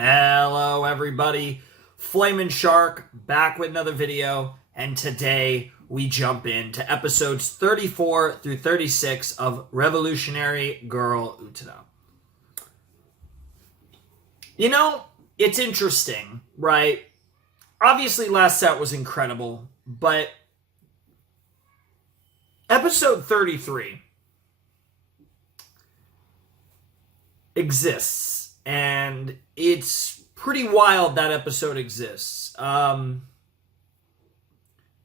Hello everybody, Flamin' Shark back with another video, and today we jump into episodes 34 through 36 of Revolutionary Girl Utena. You know, it's interesting, right? Obviously last set was incredible, but episode 33 exists. And it's pretty wild that episode exists. There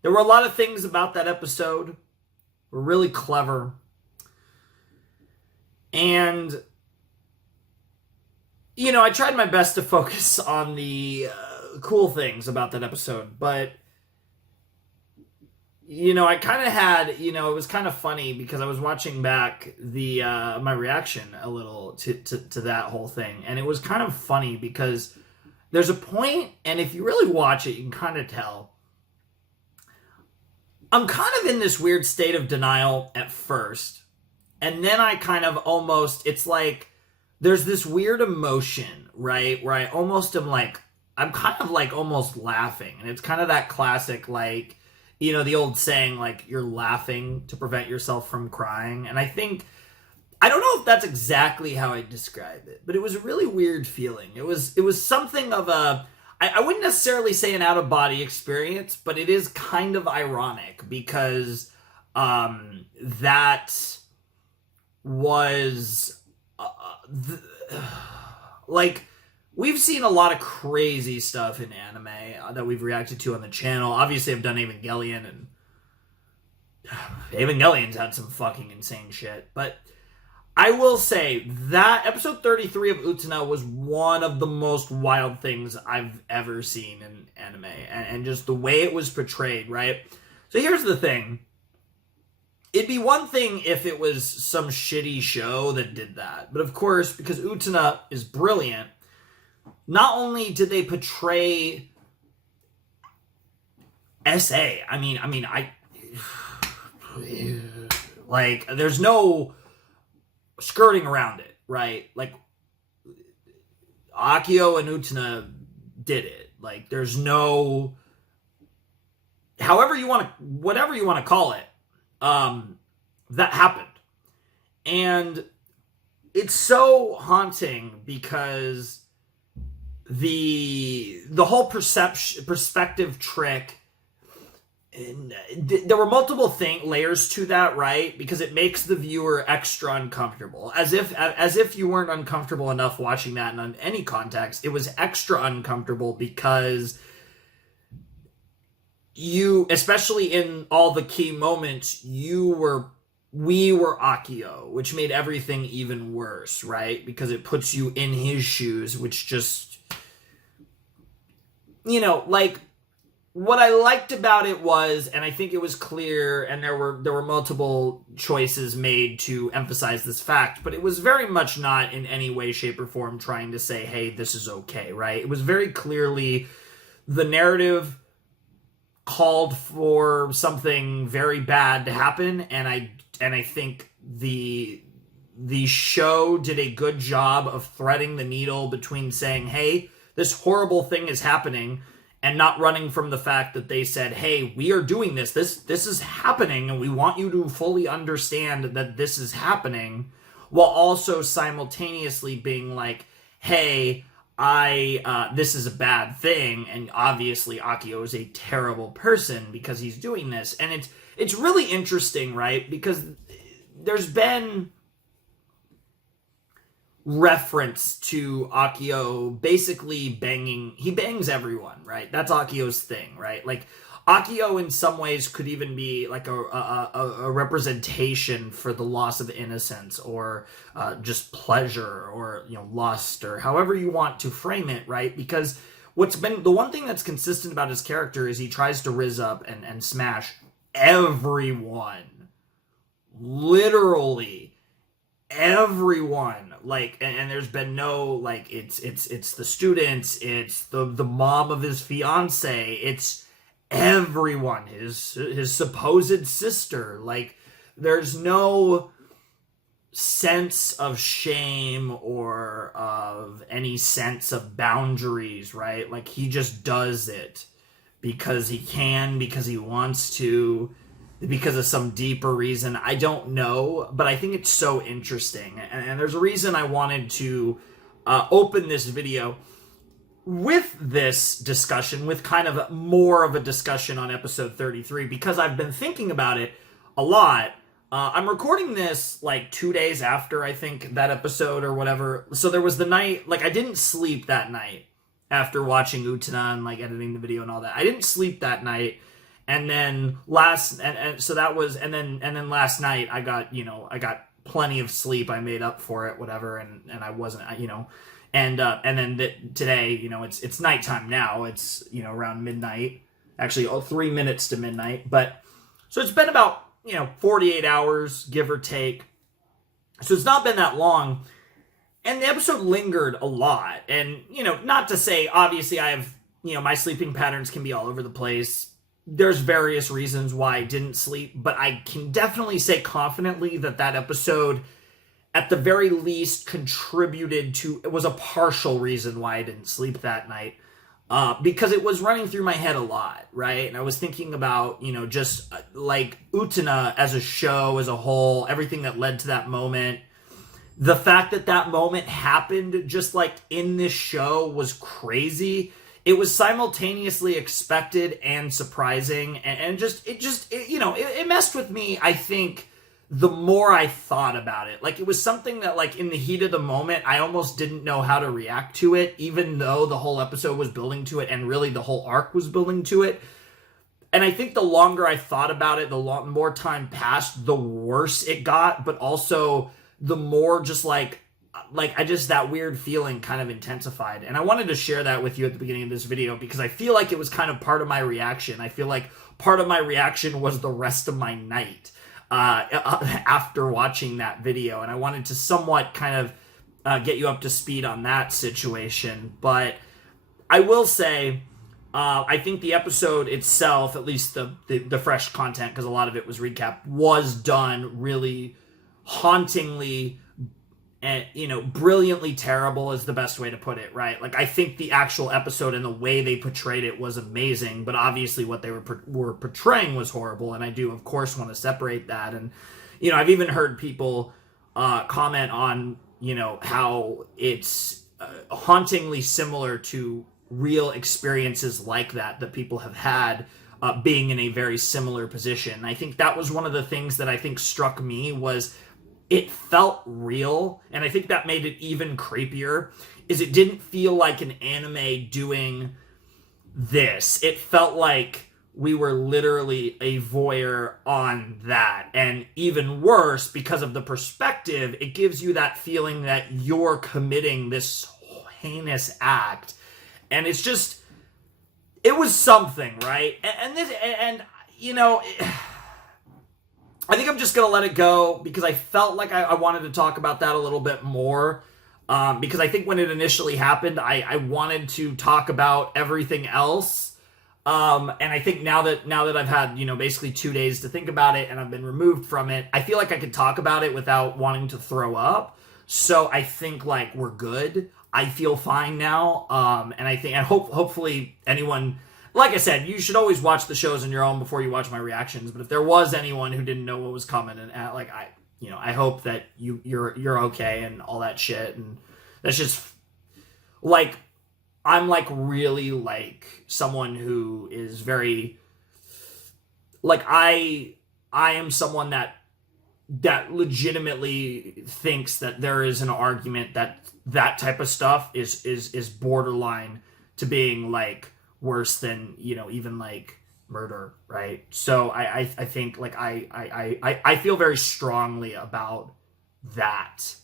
were a lot of things about that episode were really clever. And, you know, I tried my best to focus on the cool things about that episode. But, you know, I kind of had, it was kind of funny because I was watching back my reaction a little to that whole thing. And it was kind of funny because there's a point, and if you really watch it, you can kind of tell. I'm kind of in this weird state of denial at first. And then I kind of almost, it's like, there's this weird emotion, right? Where I almost am like, I'm kind of like almost laughing. And it's kind of that classic, like, the old saying, like, you're laughing to prevent yourself from crying. And I don't know if that's exactly how I describe it, but it was a really weird feeling. It was something of I wouldn't necessarily say an out-of-body experience, but it is kind of ironic because that was, like, we've seen a lot of crazy stuff in anime that we've reacted to on the channel. Obviously, I've done Evangelion, and Evangelion's had some fucking insane shit. But I will say that episode 33 of Utena was one of the most wild things I've ever seen in anime. And just the way it was portrayed, right? So here's the thing. It'd be one thing if it was some shitty show that did that. But of course, because Utena is brilliant, not only did they portray SA, like, there's no skirting around it, right? Like, Akio and Utena did it. Like, there's no, whatever you want to call it, that happened. And it's so haunting because the whole perspective trick, and there were multiple layers to that, right? Because it makes the viewer extra uncomfortable, as if you weren't uncomfortable enough watching that in any context. It was extra uncomfortable because you, especially in all the key moments, we were Akio, which made everything even worse, right? Because it puts you in his shoes, which just, like, what I liked about it was, and I think it was clear, and there were multiple choices made to emphasize this fact, but it was very much not in any way, shape, or form trying to say, hey, this is okay, right? It was very clearly the narrative called for something very bad to happen, and I think the show did a good job of threading the needle between saying, hey, this horrible thing is happening, and not running from the fact that they said, hey, we are doing this. This is happening, and we want you to fully understand that this is happening, while also simultaneously being like, hey, this is a bad thing, and obviously Akio is a terrible person because he's doing this. And it's really interesting, right? Because there's been reference to Akio basically he bangs everyone, right? That's Akio's thing, right? Like, Akio in some ways could even be like a representation for the loss of innocence, or just pleasure, or lust, or however you want to frame it, right? Because the one thing that's consistent about his character is he tries to rizz up and smash everyone, literally everyone. Like, and there's been no, like, it's the students, it's the mom of his fiance, it's everyone, his supposed sister. Like, there's no sense of shame or of any sense of boundaries, right? Like, he just does it because he can, because he wants to, because of some deeper reason. I don't know, but I think it's so interesting. And there's a reason I wanted to open this video with this discussion, with kind of more of a discussion on episode 33, because I've been thinking about it a lot. I'm recording this like 2 days after, I think, that episode or whatever. So there was the night, like, I didn't sleep that night after watching Utena and like editing the video and all that. I didn't sleep that night. And then last night I got plenty of sleep. I made up for it, whatever, and I wasn't, and then today, it's nighttime now. It's, around midnight, actually 3 minutes to midnight. But so it's been about 48 hours, give or take. So it's not been that long. And the episode lingered a lot. And, not to say, obviously I have, my sleeping patterns can be all over the place. There's various reasons why I didn't sleep, but I can definitely say confidently that episode, at the very least, contributed to, it was a partial reason why I didn't sleep that night. Because it was running through my head a lot, right? And I was thinking about, just like Utena as a show, as a whole, everything that led to that moment. The fact that moment happened just like in this show was crazy. It was simultaneously expected and surprising. And it messed with me, I think, the more I thought about it. Like, it was something that, like, in the heat of the moment, I almost didn't know how to react to it, even though the whole episode was building to it, and really the whole arc was building to it. And I think the longer I thought about it, the more time passed, the worse it got, but also the more just that weird feeling kind of intensified. And I wanted to share that with you at the beginning of this video, because I feel like it was kind of part of my reaction. I feel like part of my reaction was the rest of my night. After watching that video, and I wanted to somewhat kind of get you up to speed on that situation. But I will say, I think the episode itself, at least the fresh content, because a lot of it was recap, was done really hauntingly, and brilliantly terrible is the best way to put it, right? Like, I think the actual episode and the way they portrayed it was amazing, but obviously what they were portraying was horrible, and I do, of course, want to separate that. And, I've even heard people comment on, how it's hauntingly similar to real experiences like that people have had, being in a very similar position. I think that was one of the things that I think struck me, was it felt real, and I think that made it even creepier, is it didn't feel like an anime doing this. It felt like we were literally a voyeur on that. And even worse, because of the perspective, it gives you that feeling that you're committing this heinous act. And it's just, it was something, right? I think I'm just going to let it go, because I felt like I wanted to talk about that a little bit more. Because I think when it initially happened, I wanted to talk about everything else. And I think now that I've had, basically 2 days to think about it, and I've been removed from it, I feel like I could talk about it without wanting to throw up. So I think, like, we're good. I feel fine now. And I think, and hopefully anyone, like I said, you should always watch the shows on your own before you watch my reactions. But if there was anyone who didn't know what was coming, and I hope that you're okay and all that shit. And that's just, like, I'm, like, really, like, someone who is very, like, I am someone that legitimately thinks that there is an argument that type of stuff is borderline to being, like, worse than, even, like, murder, right? So I think, like, I feel very strongly about that.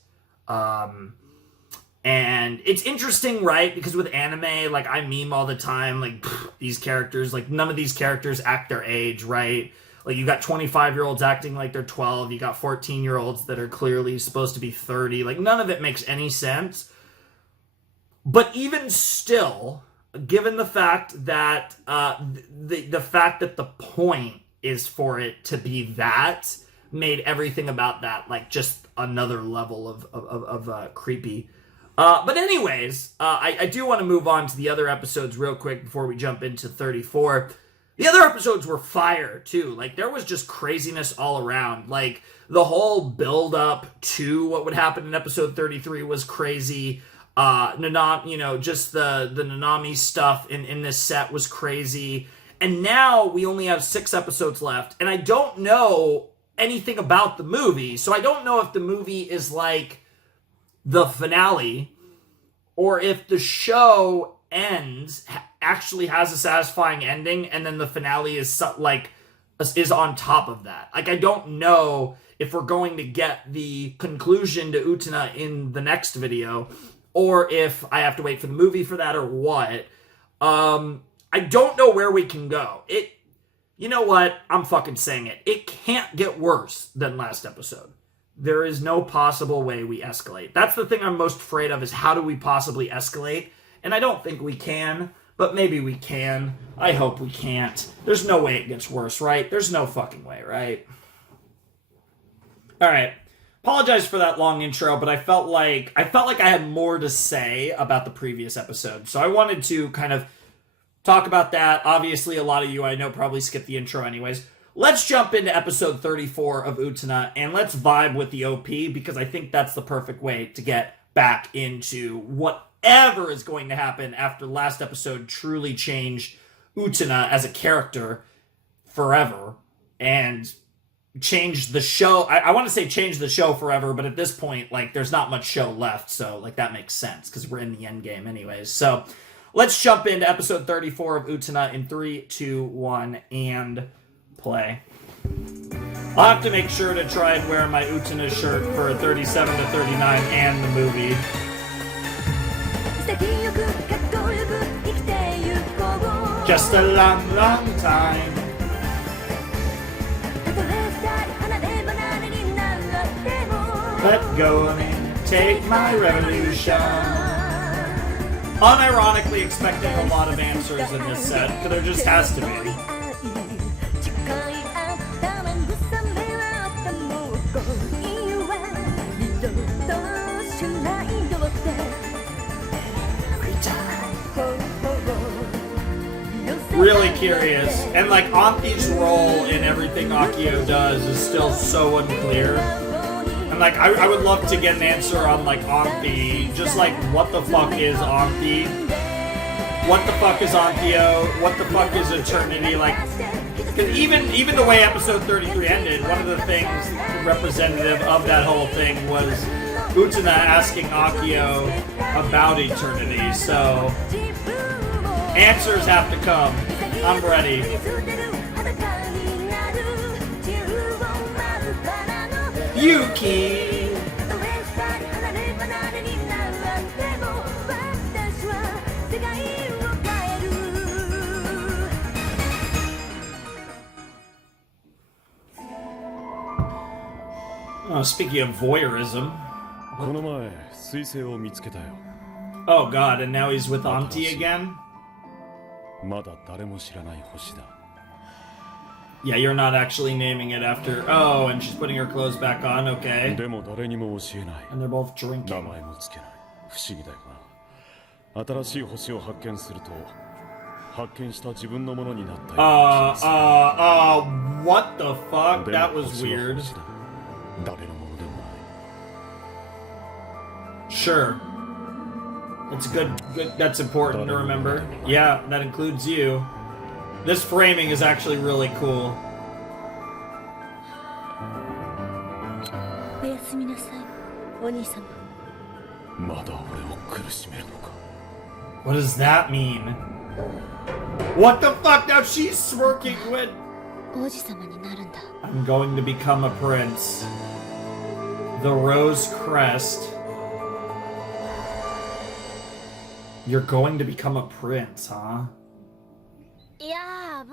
And it's interesting, right? Because with anime, like, I meme all the time, like, these characters, like, none of these characters act their age, right? Like, you got 25-year-olds acting like they're 12, you got 14-year-olds that are clearly supposed to be 30, like, none of it makes any sense. But even still, given the fact that the fact that the point is for it to be that, made everything about that like just another level of creepy. But anyways, I do want to move on to the other episodes real quick before we jump into 34. The other episodes were fire, too. Like, there was just craziness all around. Like, the whole build-up to what would happen in episode 33 was crazy. Just the Nanami stuff in this set was crazy. And now we only have 6 episodes left. And I don't know anything about the movie. So I don't know if the movie is, like, the finale, or if the show ends, actually has a satisfying ending, and then the finale is on top of that. Like, I don't know if we're going to get the conclusion to Utena in the next video, or if I have to wait for the movie for that, or what. I don't know where we can go. You know what? I'm fucking saying it. It can't get worse than last episode. There is no possible way we escalate. That's the thing I'm most afraid of, is how do we possibly escalate? And I don't think we can, but maybe we can. I hope we can't. There's no way it gets worse, right? There's no fucking way, right? All right. Apologize for that long intro, but I felt like I had more to say about the previous episode. So I wanted to kind of talk about that. Obviously, a lot of you I know probably skipped the intro anyways. Let's jump into episode 34 of Utena, and let's vibe with the OP, because I think that's the perfect way to get back into whatever is going to happen after last episode truly changed Utena as a character forever, and changed the show. I want to say change the show forever, but at this point, like, there's not much show left, so, like, that makes sense, because we're in the end game anyways. So, let's jump into episode 34 of Utena in 3, 2, 1, and play. I'll have to make sure to try and wear my Utena shirt for 37 to 39 and the movie. Just a long, long time. Let go of me, take my revolution. Unironically expecting a lot of answers in this set, because there just has to be. Really curious. And like Anti's role in everything Akio does is still so unclear. And like I would love to get an answer on like Anti. Just like what the fuck is Anti? What the fuck is Antio? What the fuck is Eternity? Like, cause even the way episode 33 ended, one of the things representative of that whole thing was Utena asking Akio about Eternity. So answers have to come. I'm ready. Yuki! Oh, speaking of voyeurism. Oh god, and now he's with Anti again? Yeah, you're not actually naming it after... Oh, and she's putting her clothes back on, okay. And they're both drinking. What the fuck? That was weird. Sure. That's good, that's important to remember. Yeah, that includes you. This framing is actually really cool. What does that mean? What the fuck? Now she's smirking with... I'm going to become a prince. The Rose Crest. You're going to become a prince, huh? Yeah,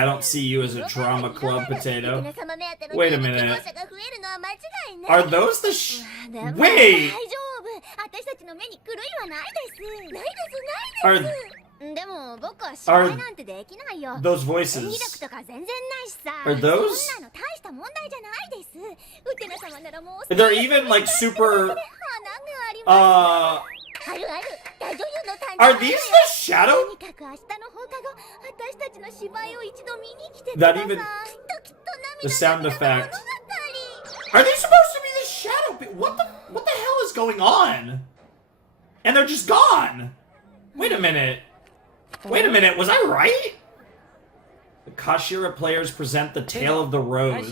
I don't see you as a drama club potato. Wait a minute. Are those the Wait! Are those voices? Are those? They're even like super. Are these the shadow? That even the sound effect. Are they supposed to be the shadow? What the hell is going on? And they're just gone. Wait a minute. Wait a minute. Was I right? The Kashira players present the Tale of the Rose.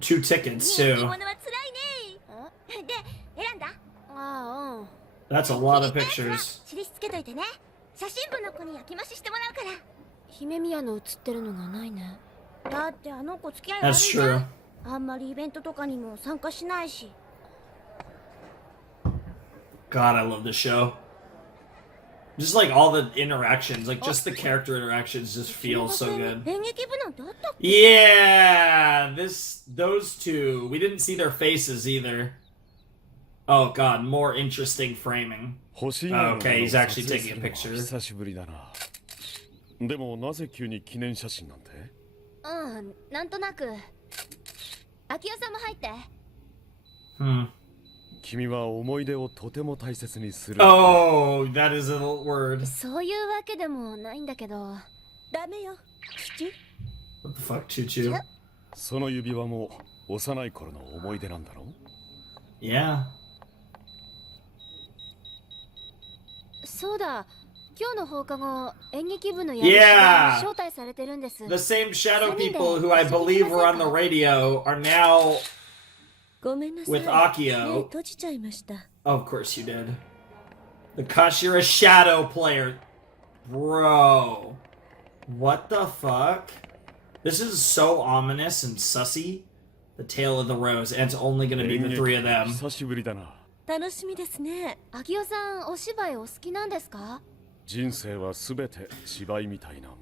2 tickets too. That's a lot of pictures. That's true. God, I love this show. Just like all the interactions, like just the character interactions just feel so good. Yeah, those two. We didn't see their faces either. Oh god, more interesting framing. Okay, he's actually taking a picture. Oh, that is a word. What the fuck, Choo-Choo? Yeah. Yeah! The same shadow people who I believe were on the radio are now with Akio. Oh, of course you did. The Kashira shadow player. Bro. What the fuck? This is so ominous and sussy. The Tale of the Rose, and it's only gonna be the 3 of them.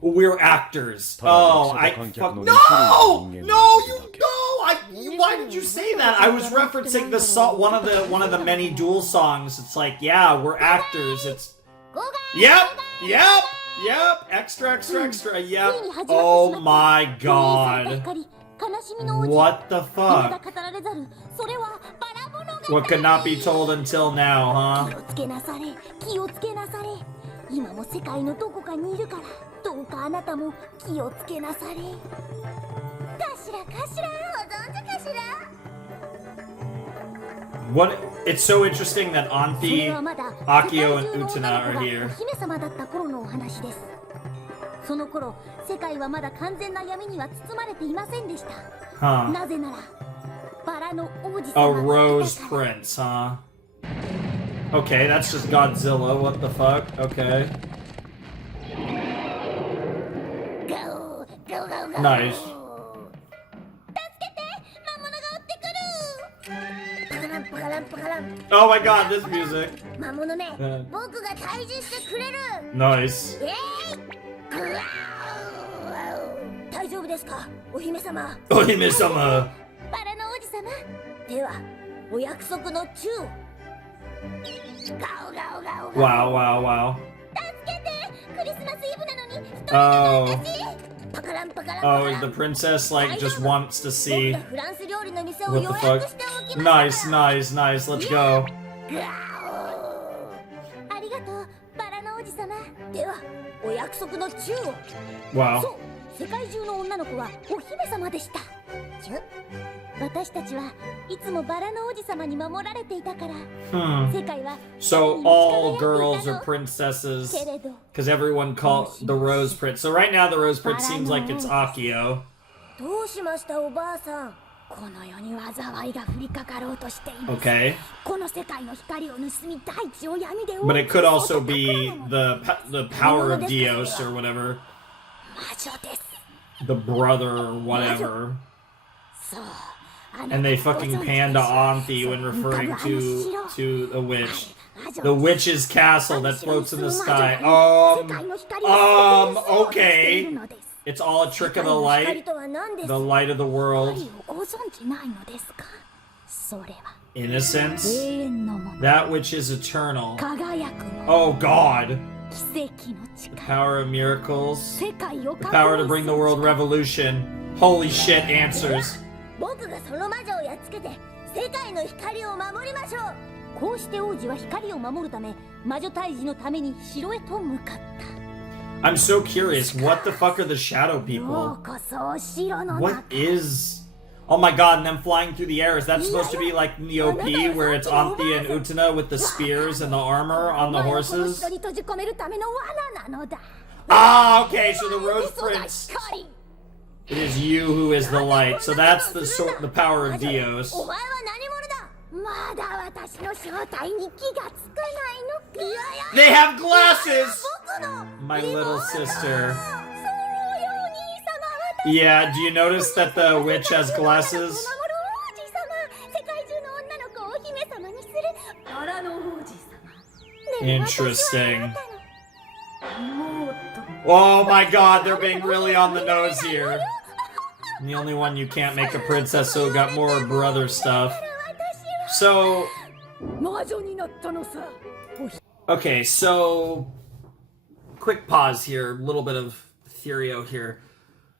We're actors. Oh, fuck. No! Why did you say that? I was referencing the song, one of the many duel songs. It's like, yeah, we're actors. It's Yep. Extra. Yep. Oh my god. What the fuck? What could not be told until now, huh? What? It's so interesting that Auntie, Akio, and Utena are here. Huh. A Rose Prince, huh? Okay, that's just Godzilla. What the fuck? Okay. Nice. Oh my god, this music. Nice. Ohime-sama. Wow. Oh, the princess like just wants to see. What the fuck? Nice. Let's go. Wow. So all girls are princesses because everyone called the Rose Prince. So right now the Rose Prince seems like it's Akio. Okay. But it could also be the power of Dios or whatever. The brother or whatever. And they fucking pan to Auntie when referring to the witch. The witch's castle that floats in the sky. Okay. It's all a trick of the light. The light of the world. Innocence? That which is eternal. Oh God. The power of miracles. The power to bring the world revolution. Holy shit, answers. I'm so curious, what the fuck are the shadow people? What is... Oh my god, and them flying through the air, is that supposed to be like in the OP where it's Anthe and Utena with the spears and the armor on the horses? Ah, okay, so the Rose Prince... It is you who is the light, so that's the power of Dios. They have glasses! My little sister. Yeah, do you notice that the witch has glasses? Interesting. Oh my god, they're being really on the nose here. And the only one you can't make a princess, so got more brother stuff. So... Okay, so... Quick pause here, a little bit of Theorio here.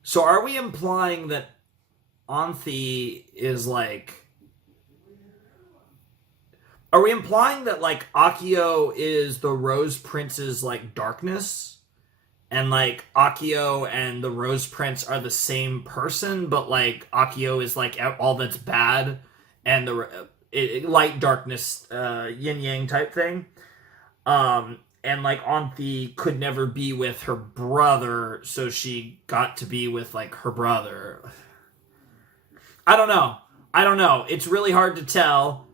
So are we implying that Anthe is like... Are we implying that, like, Akio is the Rose Prince's, like, darkness? And, like, Akio and the Rose Prince are the same person, but, like, Akio is, like, all that's bad, and the light, darkness, yin-yang type thing. And, like, Anthe could never be with her brother, so she got to be with, like, her brother. I don't know. It's really hard to tell.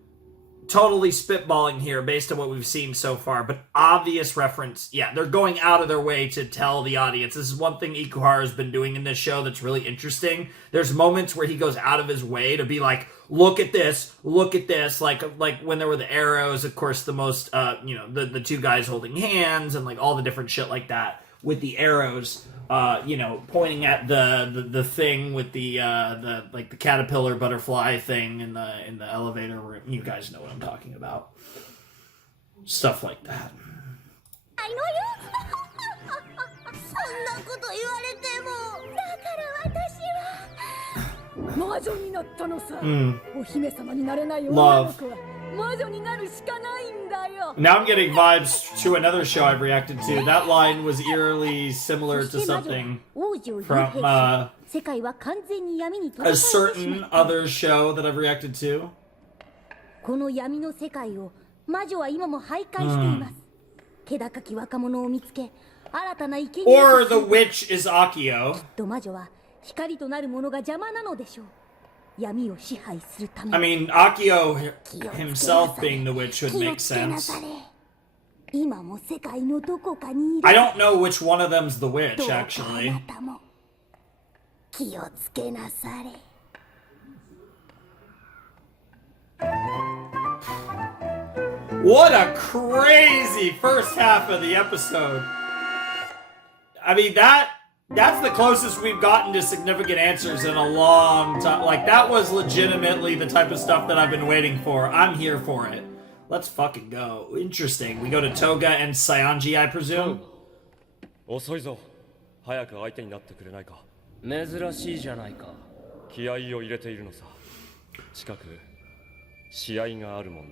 Totally spitballing here based on what we've seen so far, but obvious reference. Yeah, they're going out of their way to tell the audience. This is one thing Ikuhara's been doing in this show that's really interesting. There's moments where he goes out of his way to be like, look at this, like when there were the arrows, of course, the most, the two guys holding hands and like all the different shit like that with the arrows, pointing at the thing with the caterpillar butterfly thing in the elevator room. You guys know what I'm talking about. Stuff like that. I know you. Love. Now I'm getting vibes to another show I've reacted to. That line was eerily similar to something from a certain other show that I've reacted to. Or the witch is Akio. I mean, Akio himself being the witch would make sense. I don't know which one of them's the witch, actually. What a crazy first half of the episode. I mean, that's the closest we've gotten to significant answers in a long time. Like, that was legitimately the type of stuff that I've been waiting for. I'm here for it. Let's fucking go. Interesting. We go to Toga and Saionji, I presume.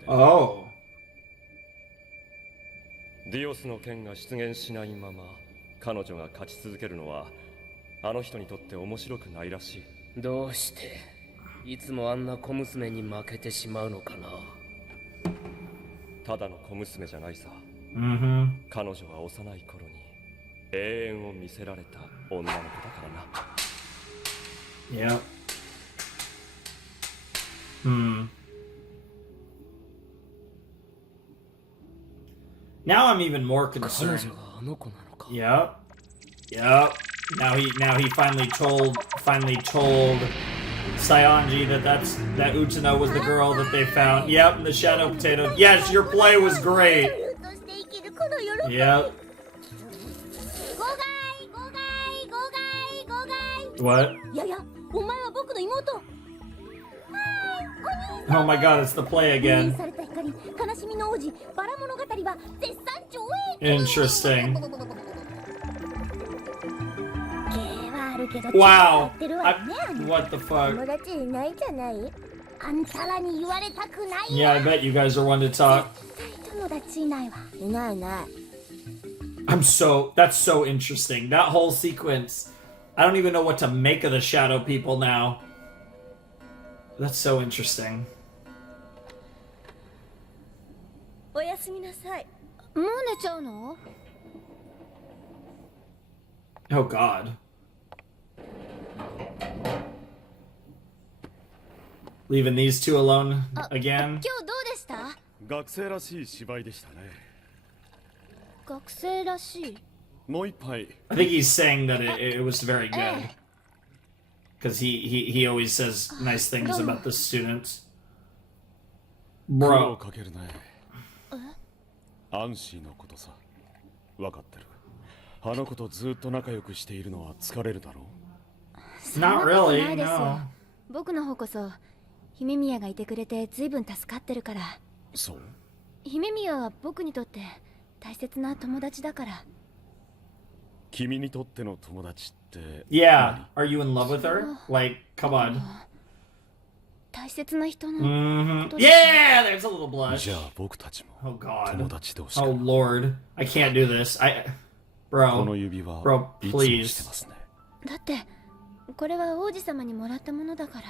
Oh. ディオスの剣が出現しないまま彼女が勝ち続けるのはあの人にとって面白くないらしい。どうしていつもあんな小娘に負けてしまうのかな。ただの小娘じゃないさ。彼女は幼い頃に永遠を見せられた女の子だからな。Yeah. Now I'm even more concerned. Yep. Now he finally told Saionji that Utena was the girl that they found. Yep, the shadow potato. Yes, your play was great. Yep. What? Oh my god, it's the play again. Interesting. Wow. What the fuck? Yeah, I bet you guys are one to talk. That's so interesting. That whole sequence. I don't even know what to make of the shadow people now. That's so interesting. Oh god. Leaving these two alone again? 学生らしい芝居でしたね。学生らしい。もう一杯。I think he's saying that it was very good. Because he always says nice things about the students. Bro. かけるね。アンシーのことさ。わかってる。あの子とずっと仲良くしているのは疲れるだろう。Not really, no. 僕の方こそ姫宮がいてくれて随分助かってるから。そう。姫宮は僕にとって大切な友達だから。君にとっての友達って。Yeah, are you in love with her? Like, come on. 大切な人の。Yeah, there's a little blush. じゃあ僕たちも Oh god. 友達同士。Oh lord, I can't do this. Bro, この指輪 bro, いつもして please. ますね。だってこれは王子様にもらったものだから。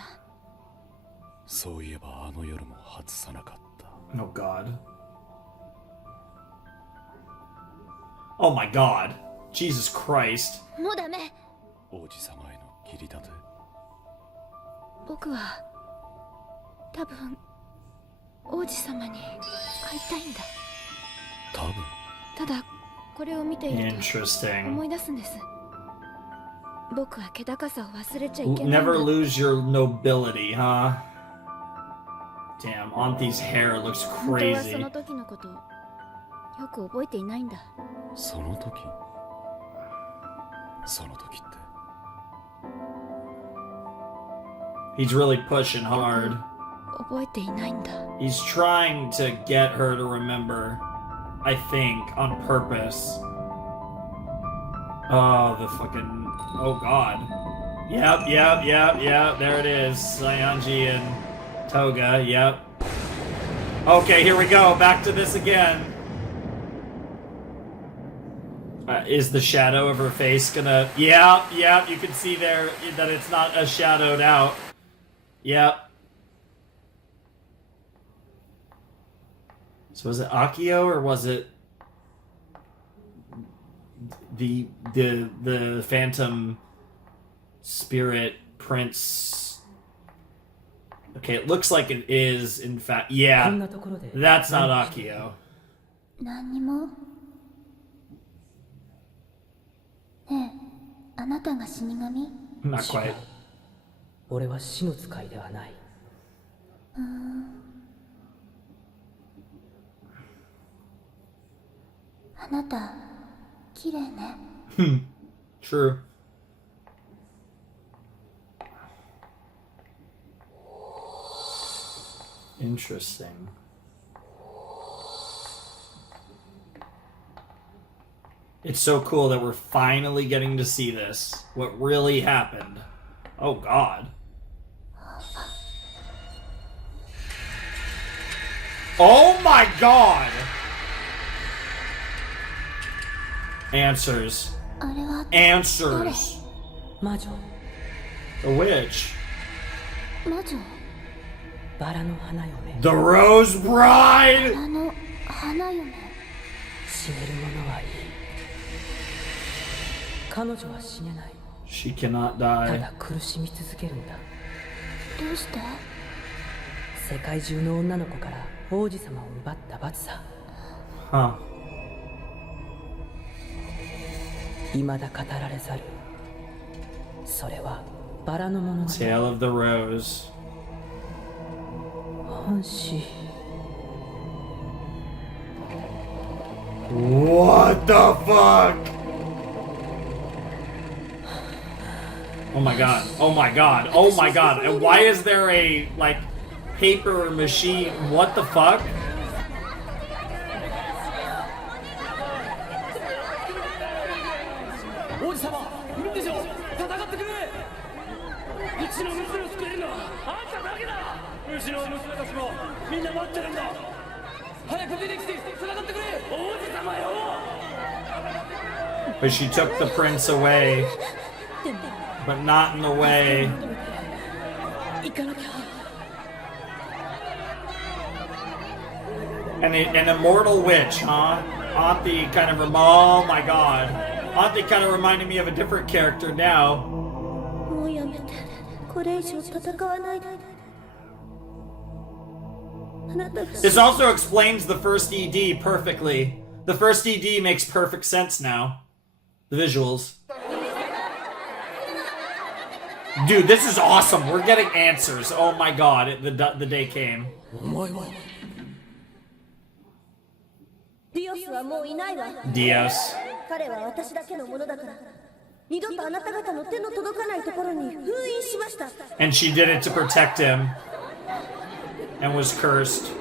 そういえばあの夜も外さなかった。Oh god. Oh my god. Jesus Christ. もうダメ。王子様への義理立て。僕は多分王子様に会いたいんだ。多分。ただこれを見ていると Interesting. 思い出すんです。僕は気高さを忘れちゃいけないんだ。 Never lose your nobility, huh? Damn, Auntie's hair looks 本当はそ crazy. の時のことよく覚えていないんだ。その時って。He's really pushing hard. 覚えていないんだ。 He's trying to get her to remember, I think, on purpose. Oh, the fucking... Oh, God. Yep. There it is. Sayanji and Toga, yep. Okay, here we go. Back to this again. Is the shadow of her face gonna... Yeah, you can see there that it's not a shadowed out. Yep. So was it Akio or was it the phantom spirit prince? Okay, it looks like it is in fact. Yeah, that's not Akio. 何にも。ねえ、あなたが死神？ Not quite. 俺は死の使いではない。あなた綺麗ね。True. Interesting. It's so cool that we're finally getting to see this. What really happened. Oh god. Oh my god! Answers. あれは Answers. 魔女、 The witch. 魔女。バラの花嫁。 The Rose Bride! あの花嫁。死ねる者はいい。彼女は死ねない。 She cannot た die. だ苦しみ続けるんだ。どうして？世界中の女の子から王子様を奪った罰さ。 Huh. 未だ語られざる。それはバラの物語。 Tale of the Rose. 本誌。 What the fuck? Oh my god. Oh my god. Oh my god. And why is there a, like, paper machine. What the fuck? But she took the prince away, but not in the way. And an immortal witch, huh? Auntie kind of oh my god. Auntie kind of reminded me of a different character now. This also explains the first ED perfectly. The first ED makes perfect sense now. The visuals. Dude, this is awesome. We're getting answers. Oh my god, the day came. Dios. And she did it to protect him. And was cursed.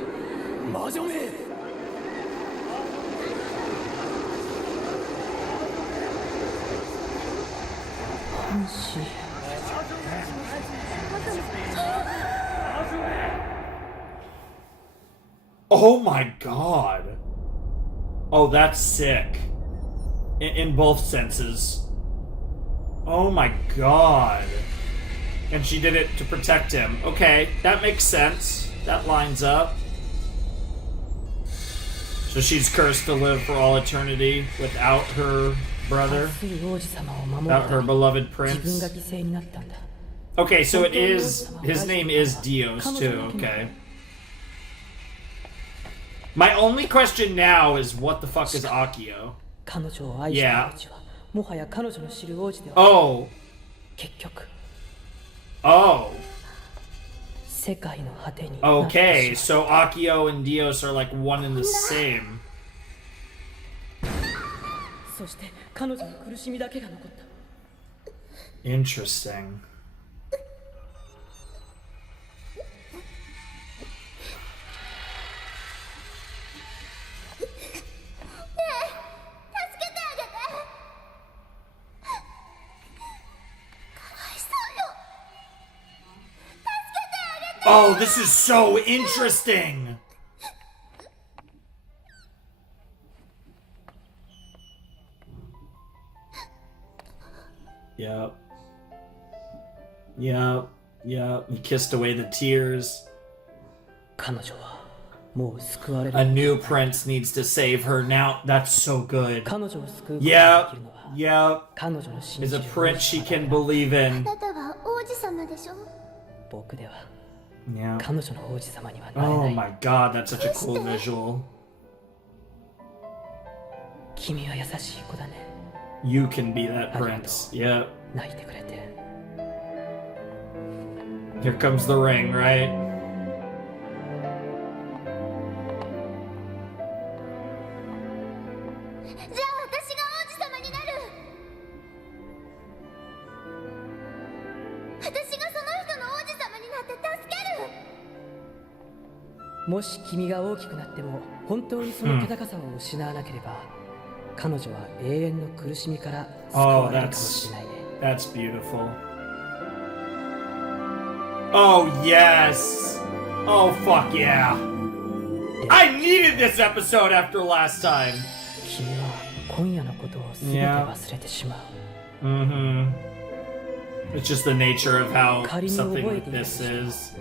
Oh my god. Oh, that's sick. In both senses. Oh my god. And she did it to protect him. Okay, that makes sense. That lines up. So she's cursed to live for all eternity without her brother. Without her beloved prince. Okay, so it is... His name is Dios, too. Okay. My only question now is, what the fuck is Akio? Yeah. Oh. Oh. Okay, so Akio and Dios are like one and the same. Interesting. Oh, this is so interesting! Yep. Yep. Yep. He kissed away the tears. A new prince needs to save her now. That's so good. Yep. Yep. Is a prince she can believe in. Yeah. Oh my god, that's such a cool visual. You can be that prince. Yep. Here comes the ring, right? Oh, that's beautiful. Oh, yes. Oh, fuck yeah. I needed this episode after last time. Yeah. Mm-hmm. It's just the nature of how something like this is.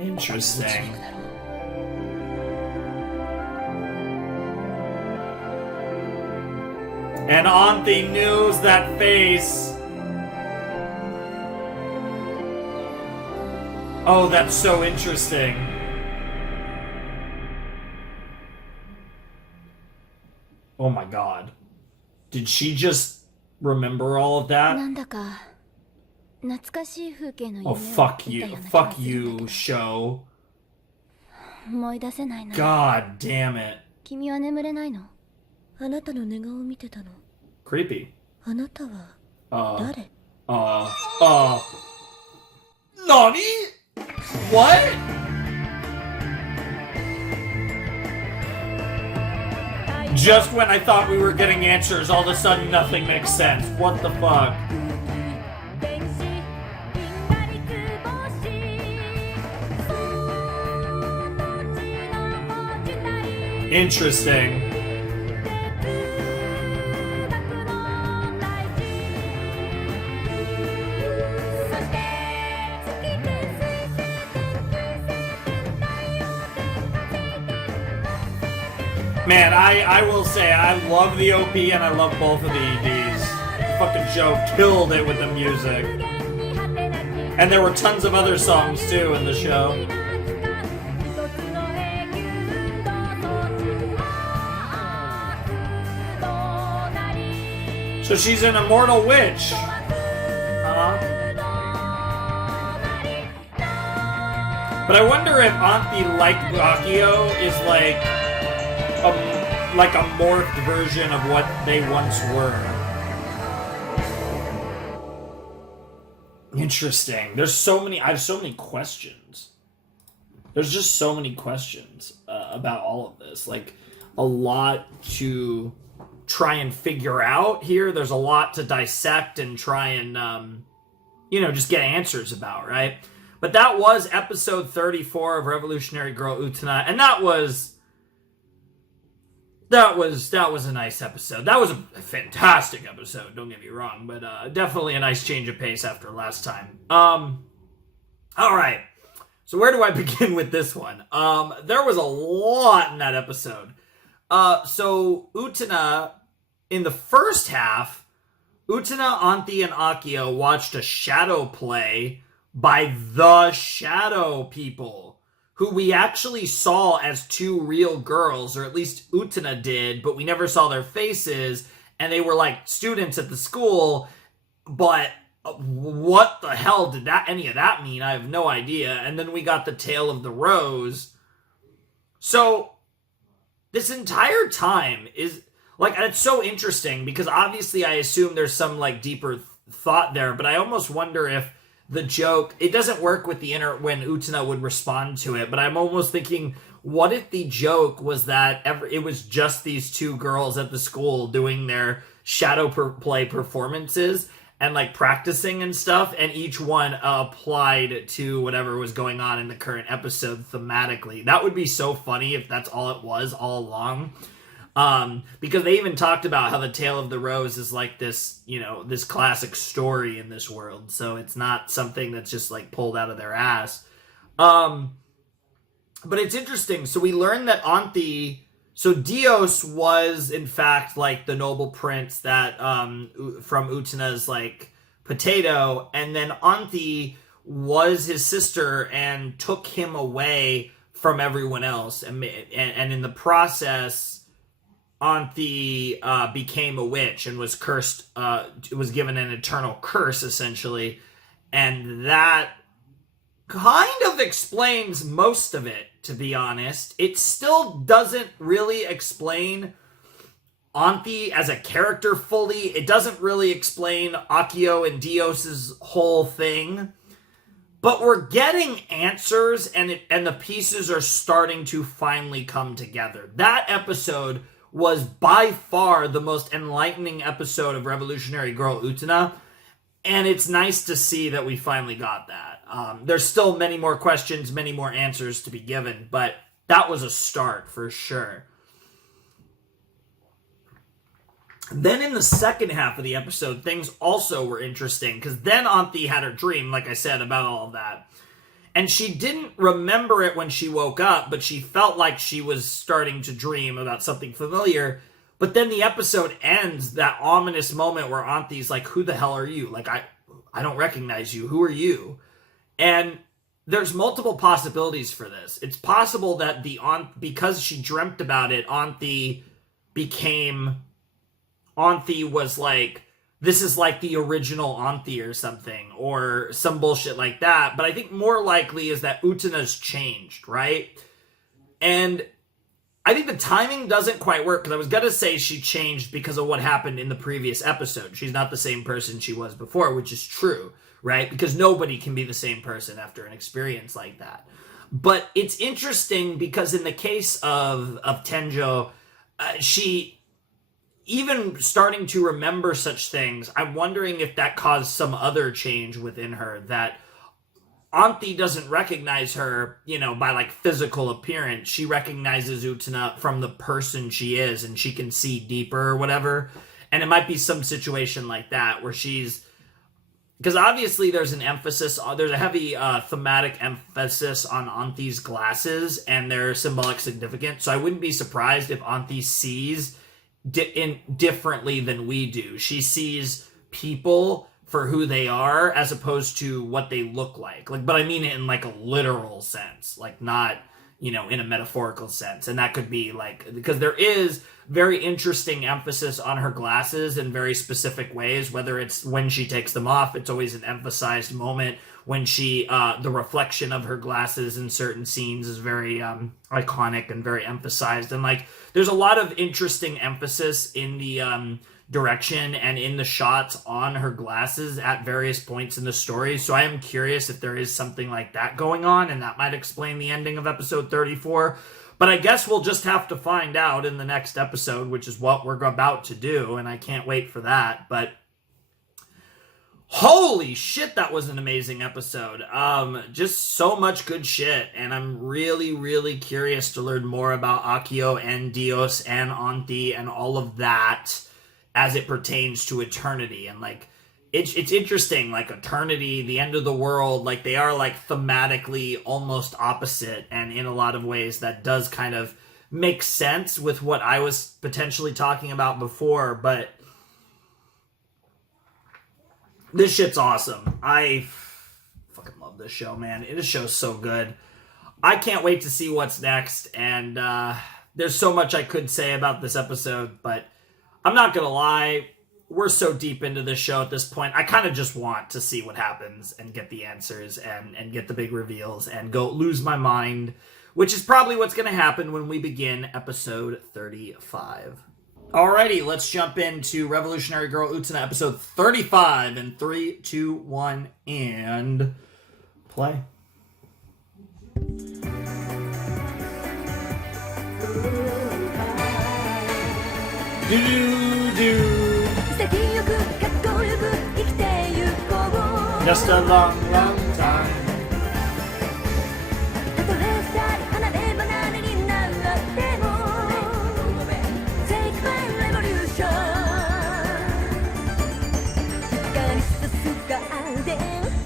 Interesting. And Auntie knows that face. Oh, that's so interesting. Oh my god. Did she just remember all of that? Oh, fuck you. Fuck you, Shō. 思い出せないな。 God damn it. 君は眠れないの？あなたの寝顔を見てたの。 Creepy. あなたは誰？ Nani? What? Just when I thought we were getting answers, all of a sudden nothing makes sense. What the fuck? Interesting. Man, I will say, I love the OP and I love both of the EDs. Fucking Joe killed it with the music. And there were tons of other songs too in the show. So she's an immortal witch. But I wonder if Auntie, like Akio, is like a morphed version of what they once were. Interesting. I have so many questions. There's just so many questions about all of this. Like, a lot to try and figure out here. There's a lot to dissect and try and, just get answers about, right? But that was episode 34 of Revolutionary Girl Utena, and that was a nice episode. That was a fantastic episode, don't get me wrong, but definitely a nice change of pace after last time. Alright. So where do I begin with this one? There was a lot in that episode. So Utena, in the first half, Utena, Auntie, and Akio watched a shadow play by the Shadow People, who we actually saw as two real girls, or at least Utena did, but we never saw their faces, and they were like students at the school, but what the hell did any of that mean? I have no idea. And then we got the Tale of the Rose. So this entire time is like, and it's so interesting because obviously I assume there's some like deeper thought there, but I almost wonder if the joke, it doesn't work with the when Utena would respond to it, but I'm almost thinking, what if the joke was that it was just these two girls at the school doing their shadow play performances and like practicing and stuff, and each one applied to whatever was going on in the current episode thematically. That would be so funny if that's all it was all along. Because they even talked about how the Tale of the Rose is like this, this classic story in this world. So it's not something that's just like pulled out of their ass. But it's interesting. So we learned that so Dios was in fact like the noble prince that, from Utena's like potato. And then Auntie was his sister and took him away from everyone else. And in the process, Auntie became a witch and was cursed, was given an eternal curse, essentially. And that kind of explains most of it, to be honest. It still doesn't really explain Auntie as a character fully. It doesn't really explain Akio and Dios's whole thing. But we're getting answers, and the pieces are starting to finally come together. That episode was by far the most enlightening episode of Revolutionary Girl Utena, and it's nice to see that we finally got that. There's still many more questions, many more answers to be given, but that was a start for sure. Then in the second half of the episode, things also were interesting, because then Auntie had her dream, like I said, about all of that. And she didn't remember it when she woke up, but she felt like she was starting to dream about something familiar. But then the episode ends, that ominous moment where Auntie's like, who the hell are you? Like, I don't recognize you. Who are you? And there's multiple possibilities for this. It's possible that because she dreamt about it, Auntie was like, this is like the original Auntie or something, or some bullshit like that. But I think more likely is that Utena's changed, right? And I think the timing doesn't quite work, because I was going to say she changed because of what happened in the previous episode. She's not the same person she was before, which is true, right? Because nobody can be the same person after an experience like that. But it's interesting because in the case of Tenjo, she, even starting to remember such things, I'm wondering if that caused some other change within her, that Auntie doesn't recognize her, you know, by like physical appearance. She recognizes Utena from the person she is, and she can see deeper or whatever. And it might be some situation like that where she's, because obviously there's an emphasis on, there's a heavy thematic emphasis on Auntie's glasses and their symbolic significance. So I wouldn't be surprised if Auntie sees differently than we do. She sees people for who they are as opposed to what they look like. But I mean it in like a literal sense, like not, you know, in a metaphorical sense. And that could be like, because there is very interesting emphasis on her glasses in very specific ways, whether it's when she takes them off, it's always an emphasized moment. When she, the reflection of her glasses in certain scenes is very iconic and very emphasized. And like, there's a lot of interesting emphasis in the direction and in the shots on her glasses at various points in the story. So I am curious if there is something like that going on, and that might explain the ending of episode 34. But I guess we'll just have to find out in the next episode, which is what we're about to do, and I can't wait for that. But holy shit, that was an amazing episode. Just so much good shit, and I'm really, really curious to learn more about Akio and Dios and Auntie and all of that as it pertains to eternity. And like, it's interesting, like eternity, the end of the world, like they are like thematically almost opposite, and in a lot of ways that does kind of make sense with what I was potentially talking about before. But this shit's awesome. I fucking love this show, man. This show's so good. I can't wait to see what's next, and there's so much I could say about this episode, but I'm not gonna lie, we're so deep into this show at this point, I kind of just want to see what happens and get the answers and get the big reveals and go lose my mind, which is probably what's going to happen when we begin episode 35. Alrighty, let's jump into Revolutionary Girl Utena episode 35 in 3, 2, 1, and play. Just a long, long time.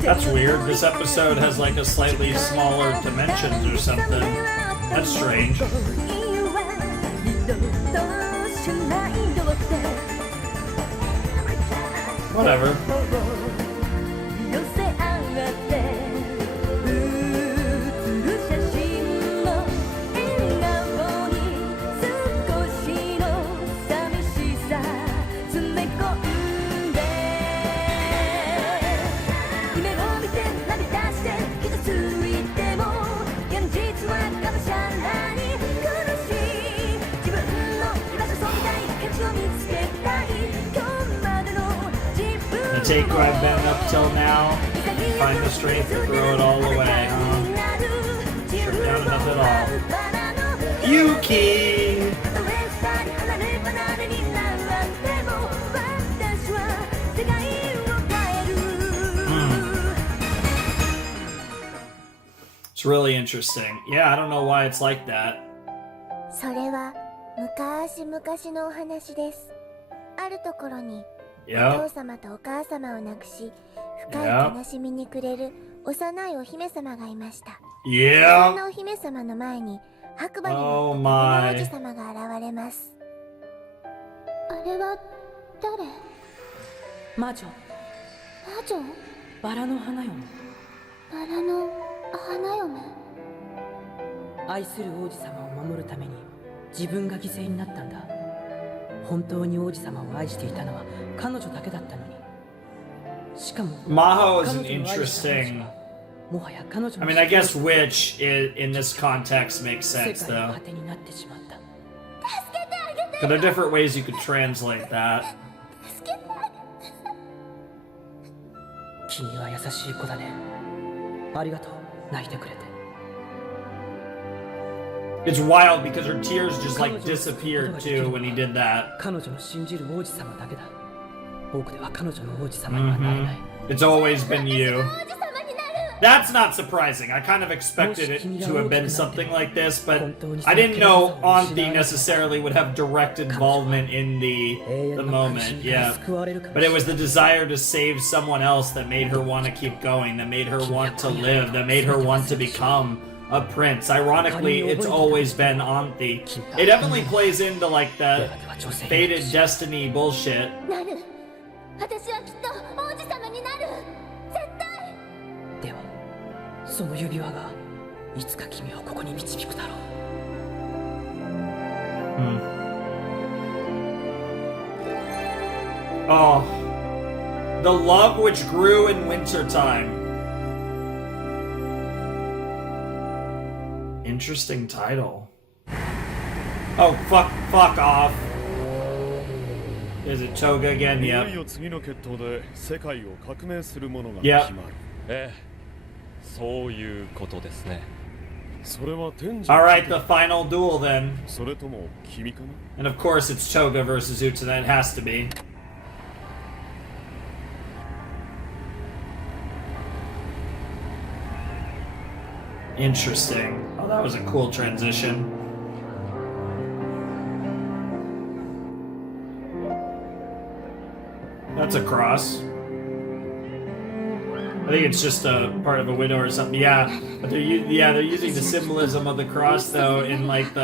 That's weird. This episode has like a slightly smaller dimensions or something. That's strange. Whatever. Take what I've been up till now, find the strength to throw it all away, Strip down enough at all. Yuki! It's really interesting. Yeah, I don't know why it's like that. それは昔々のお話です。あるところに Yep. お父様とお母様を亡くし、深い悲しみに暮れる幼いお姫様がいました。Yeah. そんなお姫様の前に白馬に乗った王子様が現れます。あれは誰？魔女。魔女？バラの花嫁。バラの花嫁。愛する王子様を守るために自分が犠牲になったんだ。本当に王子様を愛していたのは彼女だけだったのに。しかも Maho is an interesting もはや彼女 I の mean, I guess which in this context makes 世 sense, 界の though. 果てになってしまった。 But there are different ways you could translate that. 君は優しい子だね。ありがとう、泣いてくれて。 It's wild because her tears just like disappeared too when he did that. 彼女の信じる王子様だけだ。僕では彼女の王子様にはなれない。 It's always been you. That's not surprising. I kind of expected it to have been something like this, but I didn't know Auntie necessarily would have direct involvement in the moment. Yeah. But it was the desire to save someone else that made her want to keep going, that made her want to live, that made her want to become a prince. Ironically, it's always been Auntie. It definitely plays into like that fated destiny bullshit. なる。私はきっと王子様になる。絶対。では、その指輪がいつか君をここに導くだろう。Oh, the love which grew in wintertime. Interesting title. Oh, fuck off. Is it Toga again? Yep. Yep. ええ、そういうことですね。 Alright, the final duel then. それとも君かな？ And of course it's Toga versus Utena, it has to be. Interesting. Oh, that was a cool transition. That's a cross. I think it's just a part of a window or something. Yeah, but they're using the symbolism of the cross though in like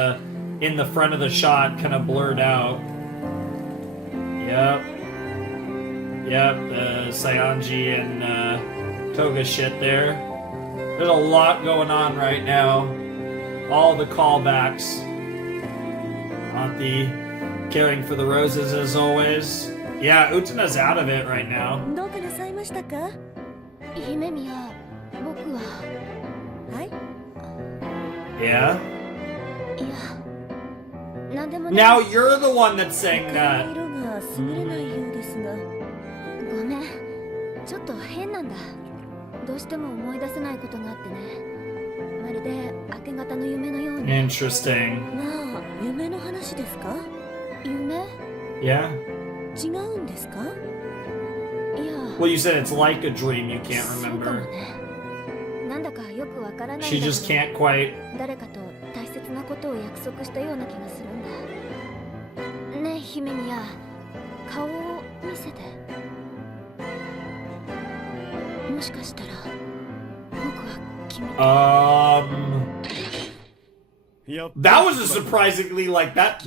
in the front of the shot, kind of blurred out. Yep. Saionji and Toga shit there. There's a lot going on right now. All the callbacks. Auntie caring for the roses as always. Yeah, Utena's out of it right now. どうかなさいましたか？姫宮、僕は。はい。 Yeah? いや、なんでもない。 Now you're the one that's saying that. 色が優れないようですが。ごめん、ちょっと変なんだ。どうしても思い出せないことがあってね。まるで明け方の夢のように。Interesting. まあ、夢の話ですか？夢？ Yeah? 違うんですか？いや。 Well, you said it's like a dream, you can't そうかも remember. ね。なんだかよくわからないんだ She けど。 just can't quite. 誰かと大切なことを約束したような気がするんだ。ねえ、姫宮、顔を見せて。もしかしたら僕は君と。That was a surprisingly like that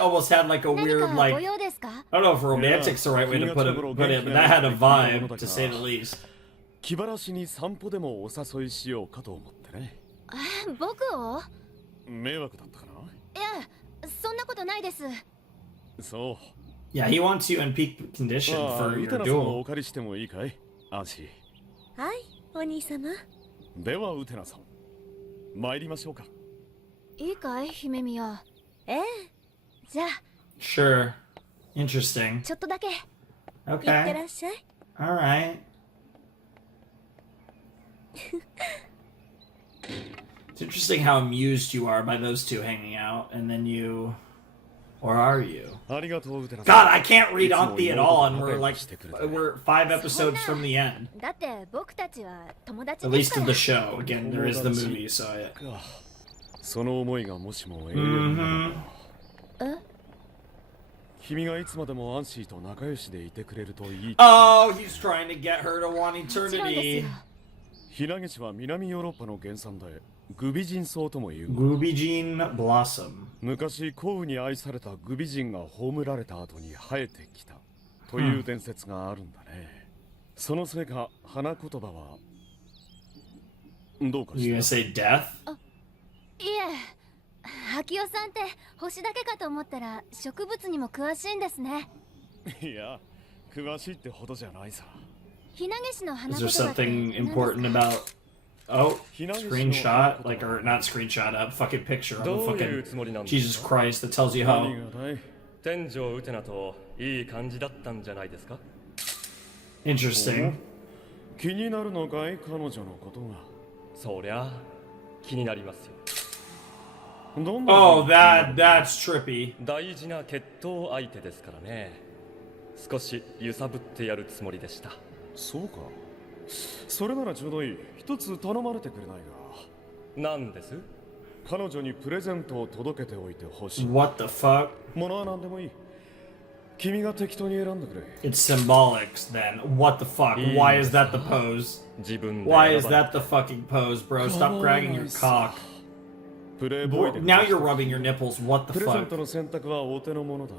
almost had like a 何 weird か like ご用ですか？ I don't know if romantic's the right way to put it, but that had a vibe to say the least. 気晴らしに散歩でもお誘いしようかと思ってね。僕を？迷惑だったかな？いや、そんなことないです。そう。Yeah, he wants you in peak condition for your ウテナさんを duel. お借りしてもいいかい？アンシー。はい、お兄様。ではウテナさん、参りましょうか。いいかい、姫宮。ええ。じゃあ。 Sure. Interesting. ちょっとだけ。 Okay. いってらっしゃい。 All right. It's interesting how amused you are by those two hanging out, and then you, or are you? ありがとうウテナさん。 God, I can't read Auntie at all, and we're 5 episodes from the end. だって僕たちは友達 At です least か of ら。 the show. Again, there is the movie, so I. その思いがもしも永遠ならば。え？君がいつまでもアンシーと仲良しでいてくれるといい。 Oh, he's trying to get her to want もちろんです eternity. よ。ヒラゲシは南ヨーロッパの原産でグビジンソウとも言う。 Gubijin Blossom. 昔降雨に愛されたグビジンが葬られた後に生えてきたという伝説があるんだね。そのせいか花言葉はどうか You gonna した？ say death? いえ、秋代さんって星だけかと思ったら植物にも詳しいんですね。いや、詳しいってほどじゃないさ。ひなげしの花 Is 言 there 葉って something 何ですか？ important about Oh, screenshot, like, or not screenshot, fucking picture of a fucking Jesus Christ that tells you how. 天井ウテナといい感じだったんじゃないですか Interesting. 気になるのかい彼女のことが。そりゃ気になりますよ Oh, that's trippy. 大事な決闘相手ですからね少し揺さぶってやるつもりでしたそうかそれならちょうどいい一つ頼まれてくれないが何です彼女にプレゼントを届けておいてほしい What the fuck? 物は何でもいい君が適当に選んでくれ It's symbolic then. What the fuck? Why is that the pose? 自分で Why is that the fucking pose, bro? Stop bragging your cock. プレイボーイで Now you're rubbing your nipples. What プ the レゼン fuck? トの選択はお手の物だ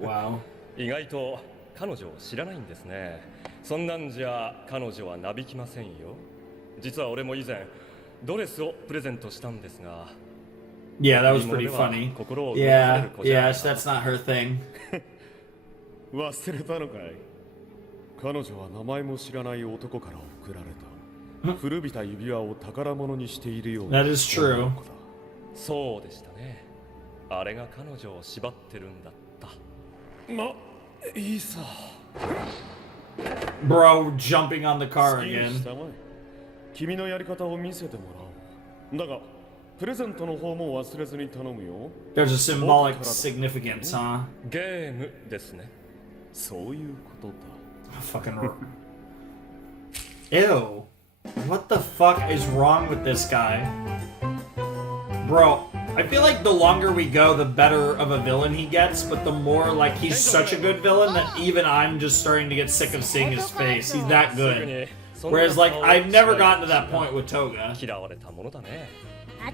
ろ Wow. 意外と彼女を知らないんですねそんなんじゃ彼女はなびきませんよ実は俺も以前ドレスをプレゼントしたんですが Yeah, that was pretty funny. Yeah, that's not her thing. 忘れたのかい彼女は名前も知らない男から贈られた古びた指輪を宝物にしているような That is true. そうでしたねあれが彼女を縛ってるんだったまいいさ Bro, jumping on the car 好きに again. したまえ君のやり方を見せてもらおうだがプレゼントの方も忘れずに頼むよ There's a symbolic significance, huh? ゲームですねそういうことだ Fucking. Ew. What the fuck is wrong with this guy? Bro, I feel like the longer we go, the better of a villain he gets, but the more like he's such a good villain that even I'm just starting to get sick of seeing his face. He's that good. Whereas like I've never gotten to that point with Toga. 嫌われたものだね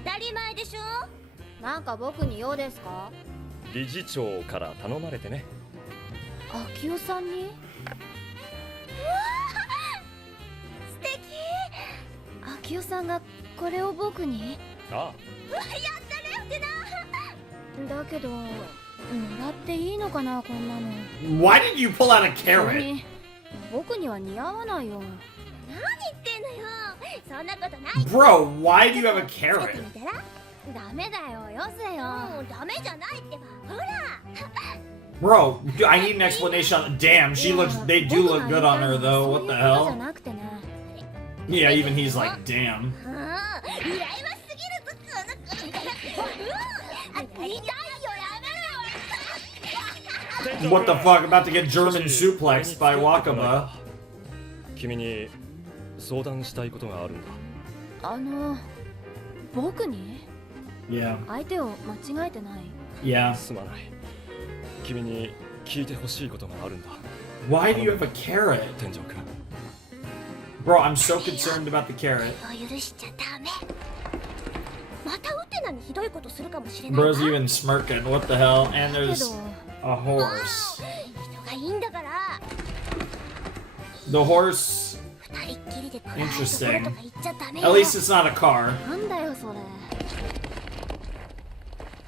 当たり前でしょなんか僕に用ですか理事長から頼まれてね明夫さんに素敵明夫さんがこれを僕にあやったねウテナだけどもらっていいのかなこんなの Why did you pull out a それ carrot? に僕には似合わないよ何言ってんのよそんなことない Bro, why do you have a つけ carrot? てみたらダメだよよせよダメじゃないってばほら Bro, I need an explanation. Damn, they do look good on her though. What the じゃ hell? なくてね Yeah, even he's like, damn. 羨ましすぎるぞこの痛いよやめろよ What the fuck? About to get German suplexed by Wakaba. 君に相談したいことがあるんだ僕に Yeah, 相手を間違えてない yeah. すまない君に聞いてほしいことがあるんだ Why do you have a carrot? 天井君 Bro, I'm so concerned about the carrot. を許しちゃダメまたウテナにひどいことするかもしれない Bro's even smirking. What the hell? And け there's ど a horse. 人がいいんだから The horse, 二人っきりで暗いところとか行っちゃダメよ at least it's not a car. なんだよそれ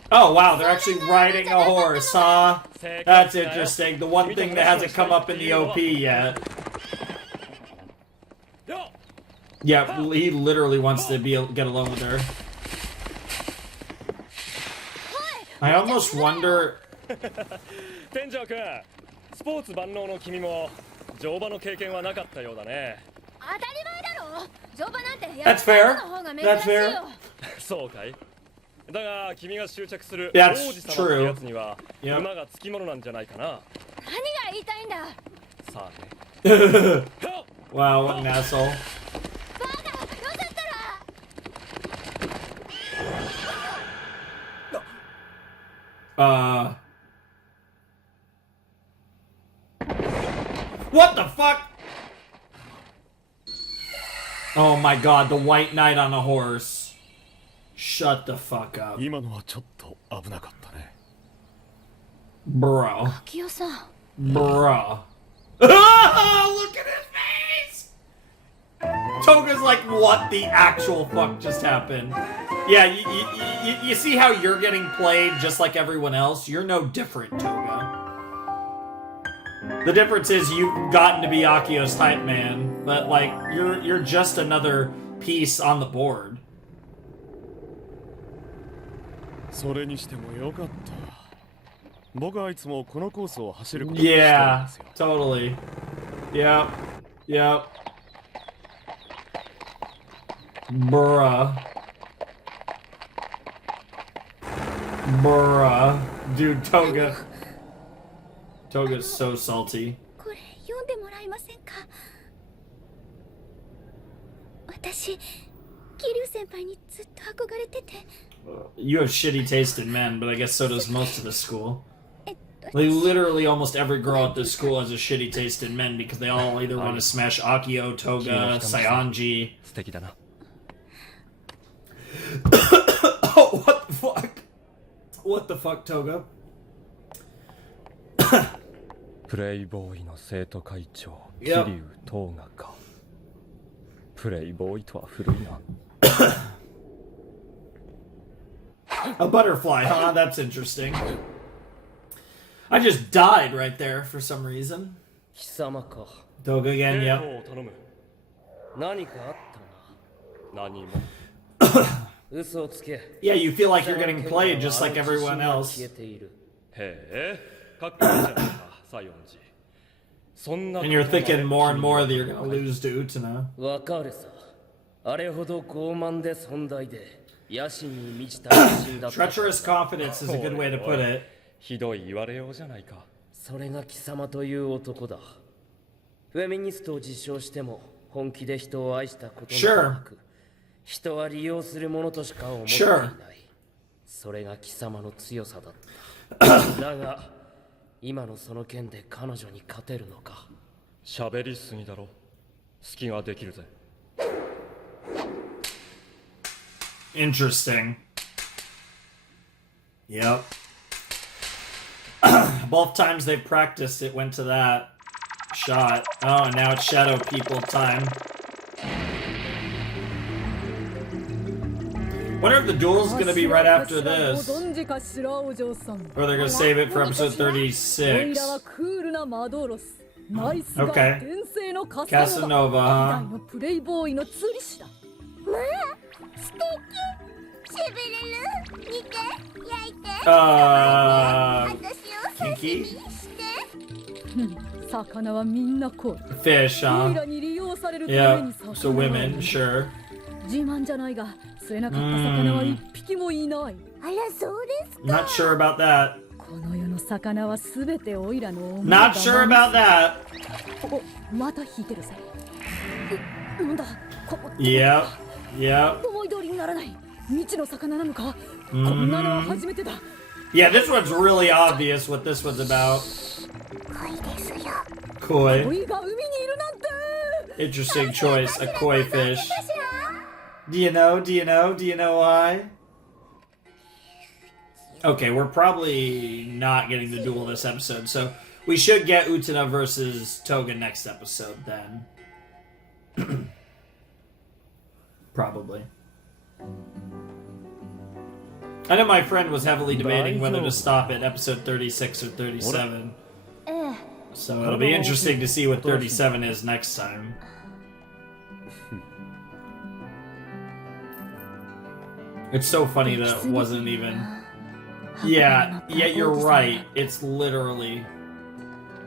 Oh wow, they're actually riding a horse, huh? That's interesting. The one thing that hasn't come up in the OP yet. Yeah, he literally wants to get alone with her. I almost wonder. 天井君スポーツ万能の君も乗馬の経験はなかったようだね当たり前だろ乗馬なんて That's fair. の方が珍 That's しい fair. よそうかいだが君が執着する That's 王子様ってやつには true. 馬がつきものなんじゃないかな何が言いたいんださあね Wow, what an asshole. バカよせったら What the fuck? Oh my god, the white knight on a horse. Shut the fuck up. 今のはちょっと危なかったね Bro. 明夫さん Bruh. Look at his face! Toga's like, what the actual fuck just happened? Yeah, you see how you're getting played just like everyone else? You're no different, Toga. The difference is you've gotten to be Akio's hype man, but like you're just another piece on the board. それにしてもよかった。僕はいつもこのコースを走ることにしてるんで Yeah, すよ。 totally. Yep. Yep. Bruh. Bruh. Dude, Toga. Toga's so salty. これ読んでもらえませんか？私、桐生先輩にずっと憧れてて。You have shitty taste in men, but I guess so does most of the school. Like, literally almost every girl at this school has a shitty taste in men because they all either want to smash Akio, Toga, Saionji. 素敵だな。 Oh, what the fuck? What the fuck, Toga? プレイボーイの生徒会長、桐 Yep. 生東賀か。プレイボーイとは古いな。A butterfly, huh? That's interesting. I just died right there for some reason. 貴様か。 Toga again, 警 yep. 護を頼む。何かあったな。何も。嘘をつけ。 Yeah, you feel like you're getting played just like everyone else. 消えている。へえ、かっこいいじゃないか、西園寺。そんな。 And you're thinking more and more that you're gonna lose to Utena. わかるさ。あれほど傲慢で尊大で、野心に満ちた自信だった。 Treacherous confidence is a good way to put it. ひどい言われようじゃないか。それが貴様という男だ。フェミニストを自称しても本気で人を愛したことがなく、人は利用するものとしか思っていない。それが貴様の強さだった。だが、今のその件で彼女に勝てるのか。喋りすぎだろ。隙ができるぜ。Interesting. Yep. Both times they've practiced, it went to that shot. Oh, and now it's Shadow People time. Wonder if the duel's gonna be right after this. Or they're gonna save it for episode 36. Okay. Casanova, huh? 素敵。しびれる。見て、焼いて。私を刺身にして。魚はみんなこう。 Fish, huh? に利用されるため Yeah, に so women, sure. 自慢じゃないが、釣れなかった魚は一匹もいない。あら、そうですか。 Not sure about that. この世の魚はすべてオイラの思い Not sure about that. お、また引いてるぜ。なんだ、こ Yep, yep. 思い通りにならない。未知の魚なのか。こんなのは初めてだ。 Yeah, this one's really obvious what this one's about. 恋ですよ。 Koi. 恋が海にいるなんて。 Interesting choice, a koi fish. Do you know? Do you know? Do you know why? Okay, we're probably not getting the duel this episode, so we should get Utena versus Toga next episode then. Probably. I know my friend was heavily debating whether to stop at episode 36 or 37. So it'll be interesting to see what 37 is next time. It's so funny that it wasn't even... Yeah, you're right. It's literally...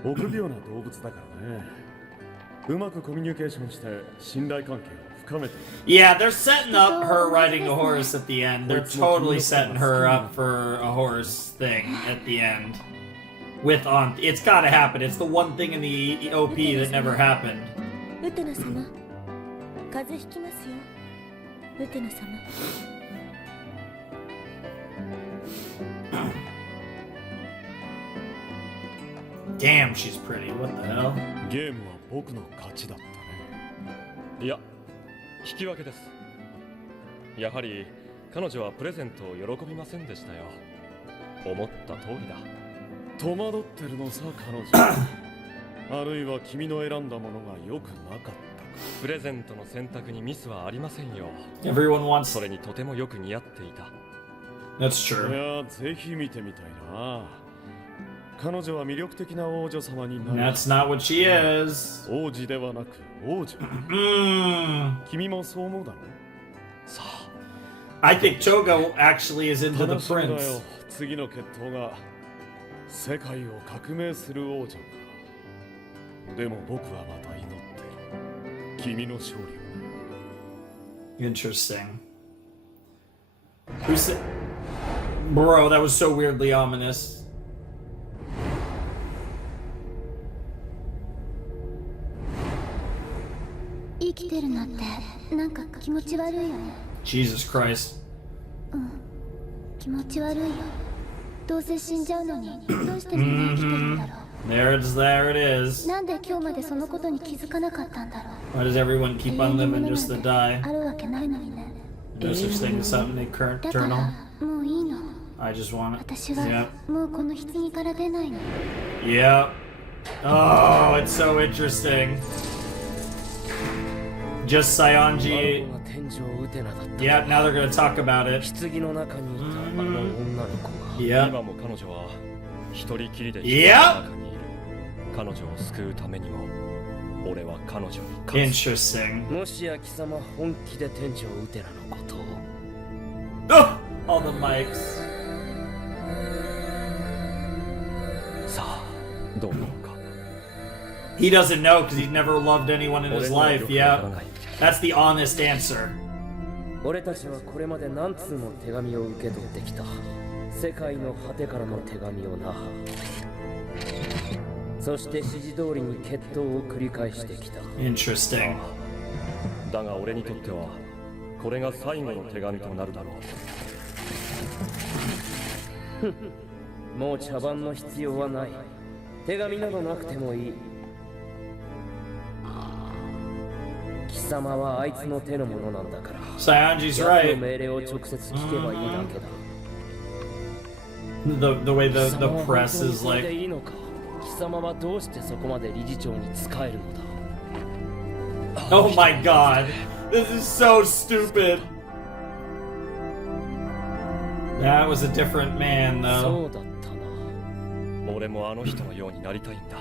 臆病な動物だからね。うまくコミュニケーションして信頼関係を深めて。 Yeah, they're setting up her riding a horse at the end. They're totally setting her up for a horse thing at the end. With on, it's gotta happen. It's the one thing in the OP that never happened. ウテナ様、風邪ひきますよ。ウテナ様。Damn, she's pretty. What the hell? ゲームは僕の勝ちだったね。いや、引き分けです。やはり彼女はプレゼントを喜びませんでしたよ。思った通りだ。戸惑ってるのさ、彼女。あるいは君の選んだものが良くなかったか。プレゼントの選択にミスはありませんよ。 Everyone wants... それにとてもよく似合っていた。 That's い true. や、ぜひ見てみたいな。彼女は魅力的な王女様になる。 That's not what she is. 王子ではなく王女。 君もそう思うだろう。さあ。 I think Chogo actually is into the 楽しみだよ。 prince. 次の決闘が世界を革命する王女か。でも僕はまた祈っている。君の勝利を。 Interesting. Who said? Bro, that was so weirdly ominous. 生きてるのってなんか気持ち悪いよね。 Jesus Christ. 気持ち悪いよ。どうせ死んじゃうのにどうしてみんな生きてるんだろう。 There it is. なんで今日までそのことに気づかなかったんだろう。 Why does everyone keep on living just to die? あるわけないのにね。 No such thing as something current だから eternal. もういいの。 I just want it. 私は Yep. もうこの棺から出ないの。 Yep. Oh, it's so interesting. Just Saionji. あの子が天井ウテナだった。 Yeah, now they're gonna talk about it. 棺の中にいたあの女の子が、 Yep. 今も彼女は一人きりで Yep. 棺の中にいる。彼女を救うためにも俺は彼女に勝つ。 Interesting. もしや貴様本気で天井ウテナのことを。 Oh, all the mics. さあどうなのか。 He doesn't know because he's never loved anyone in 俺 his には life. よくわから Yeah, ない。 that's the honest answer. 俺たちはこれまで何通も手紙を受け取ってきた。世界の果てからの手紙をな。そして指示通りに決闘を繰り返してきた。 Interesting. だが俺にとってはこれが最後の手紙となるだろう。もう茶番の必要はない。手紙などなくてもいい。貴様はあいつの手のものなんだから。 Saionji's 奴の right. 命令を直接聞けばいいだけだ。 The way the 貴様は press 本当に is それ like. でいいのか。貴様はどうしてそこまで理事長に仕えるのだ。 Oh my god. This is so stupid. That was a different man, そ though. うだったな。俺もあの人のようになりたいんだ。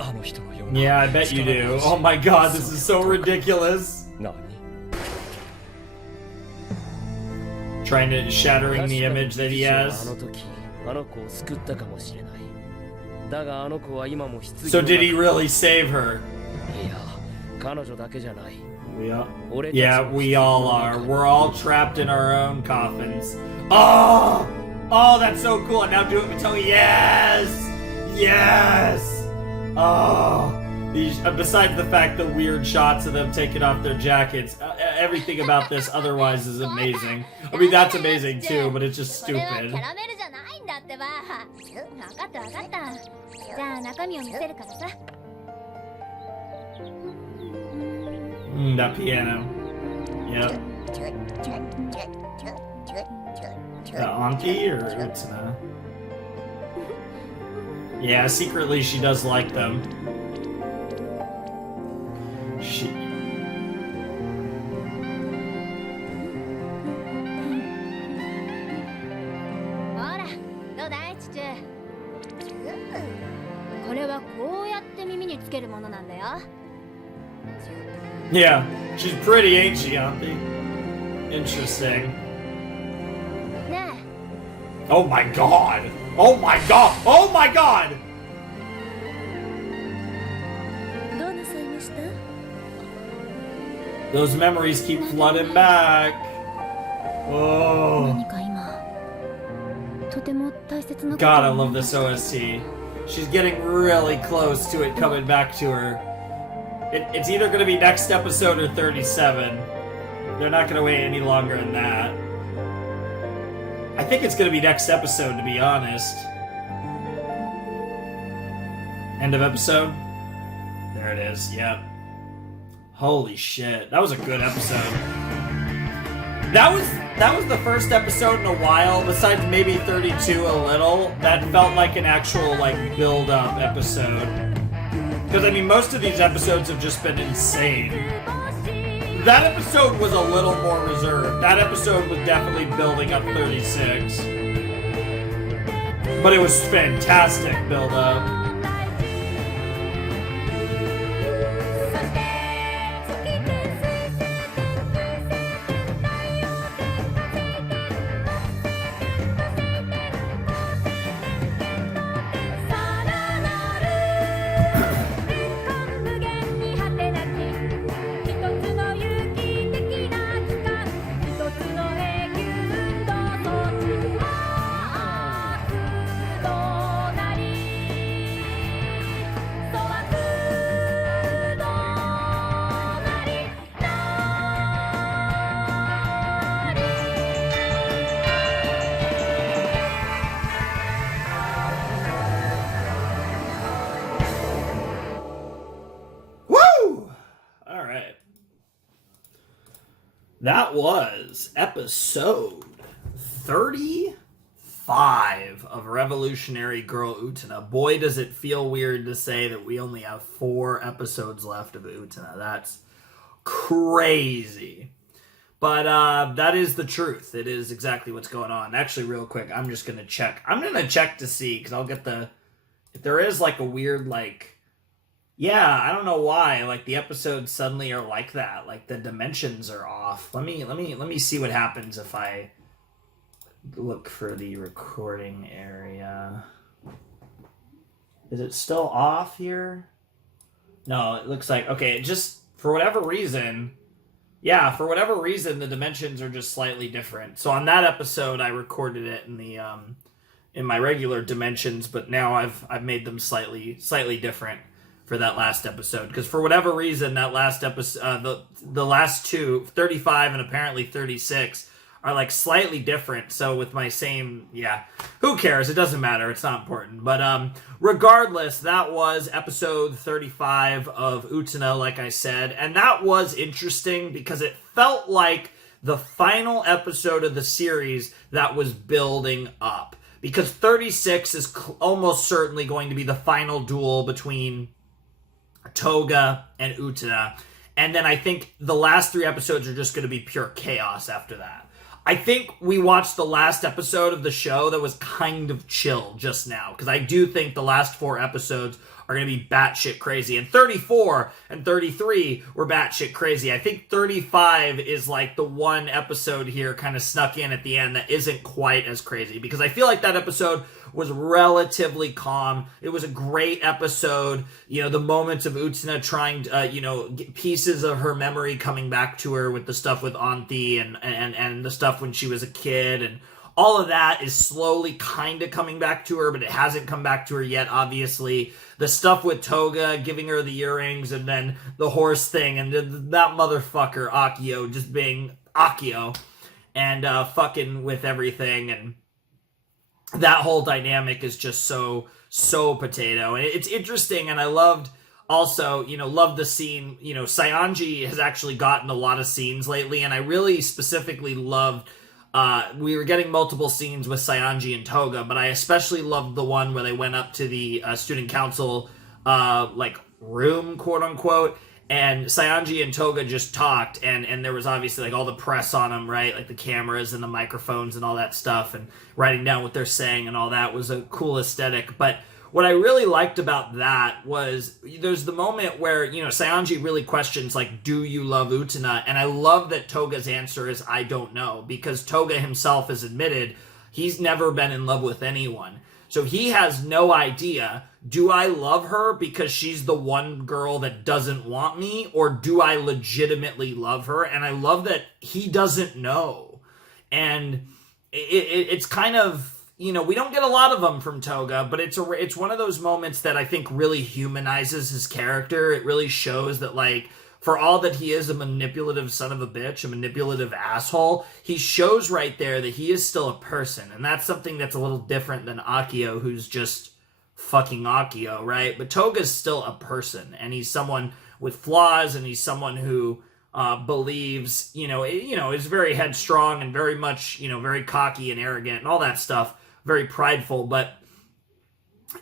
あの人のような。 Yeah, I bet you do. Oh my god, this is so ridiculous. 何 Trying to shattering the image that he あ has. の時あの子を救ったかもしれない。だがあの子は今も棺の So 中 did he really save her? いや、彼女だけじゃない。 We all, 俺たち yeah, の we 棺 all の are. 中に We're all trapped in our own coffins. Oh! Oh, that's so cool. And now do it with Tony. Yes! Yes! Oh. These, besides the fact the weird shots of them taking off their jackets, everything about this otherwise is amazing. I mean, that's amazing too, but it's just これはキャ stupid. ラメルじゃないんだってば。分かった分かった。じゃあ中身を見せるからさ。 That piano. Yep. Auntie or Utena? Yeah, secretly she does like them. She. Yeah, she's pretty, ain't she, Auntie? Interesting. ね Oh my god! Oh my god! Oh my god! え、どうなさいました？ Those memories keep flooding back. Oh. 何か今とても大切なこと God, I love this OST. She's getting really close to it coming back to her. It's either going to be next episode or 37. They're not going to wait any longer than that. I think it's going to be next episode, to be honest. End of episode? There it is, yep. Holy shit, that was a good episode. That was the first episode in a while, besides maybe 32 a little, that felt like an actual, like, build-up episode. Because, I mean, most of these episodes have just been insane. That episode was a little more reserved. That episode was definitely building up 36. But it was fantastic build-up. That was episode 35 of Revolutionary Girl Utena. Boy, does it feel weird to say that we only have 4 episodes left of Utena. That's crazy. But that is the truth. It is exactly what's going on. Actually, real quick, I'm just going to check. I'm going to check to see, because I'll get the... If there is, like, a weird, like... Yeah, I don't know why. Like, the episodes suddenly are like that. Like, the dimensions are off. Let me see what happens if I look for the recording area. Is it still off here? No, it looks like... Okay, just for whatever reason... Yeah, for whatever reason, the dimensions are just slightly different. So on that episode, I recorded it in the in my regular dimensions, but now I've made them slightly different for that last episode, because for whatever reason that last episode, the last two, 35 and apparently 36, are like slightly different. So with my same, yeah, who cares? It doesn't matter. It's not important. But regardless, that was episode 35 of Utena, like I said, and that was interesting because it felt like the final episode of the series that was building up, because 36 is almost certainly going to be the final duel between Toga and Utena, and then I think the last 3 episodes are just going to be pure chaos after that. I think we watched the last episode of the show that was kind of chill just now, because I do think the last 4 episodes are going to be batshit crazy, and 34 and 33 were batshit crazy. I think 35 is like the one episode here kind of snuck in at the end that isn't quite as crazy, because I feel like that episode was relatively calm. It was a great episode. You know, the moments of Utena trying to, get pieces of her memory coming back to her with the stuff with Auntie and the stuff when she was a kid, and all of that is slowly kind of coming back to her, but it hasn't come back to her yet, obviously. The stuff with Toga giving her the earrings, and then the horse thing, and that motherfucker Akio just being Akio and fucking with everything, and that whole dynamic is just so potato. And it's interesting, and I loved also, loved the scene. Saionji has actually gotten a lot of scenes lately, and I really specifically loved, we were getting multiple scenes with Saionji and Toga, but I especially loved the one where they went up to the student council, room, quote unquote, and Saionji and Toga just talked, and there was obviously, like, all the press on them, right? Like, the cameras and the microphones and all that stuff, and writing down what they're saying and all that was a cool aesthetic. But what I really liked about that was there's the moment where, Saionji really questions, like, do you love Utena? And I love that Toga's answer is, I don't know, because Toga himself has admitted he's never been in love with anyone. So he has no idea, do I love her because she's the one girl that doesn't want me, or do I legitimately love her? And I love that he doesn't know. And it's kind of, we don't get a lot of them from Toga, but it's one of those moments that I think really humanizes his character. It really shows that, like, for all that he is a manipulative son of a bitch, a manipulative asshole, he shows right there that he is still a person. And that's something that's a little different than Akio, who's just fucking Akio, right? But Toga's still a person, and he's someone with flaws, and he's someone who believes, is very headstrong and very much, very cocky and arrogant and all that stuff, very prideful, but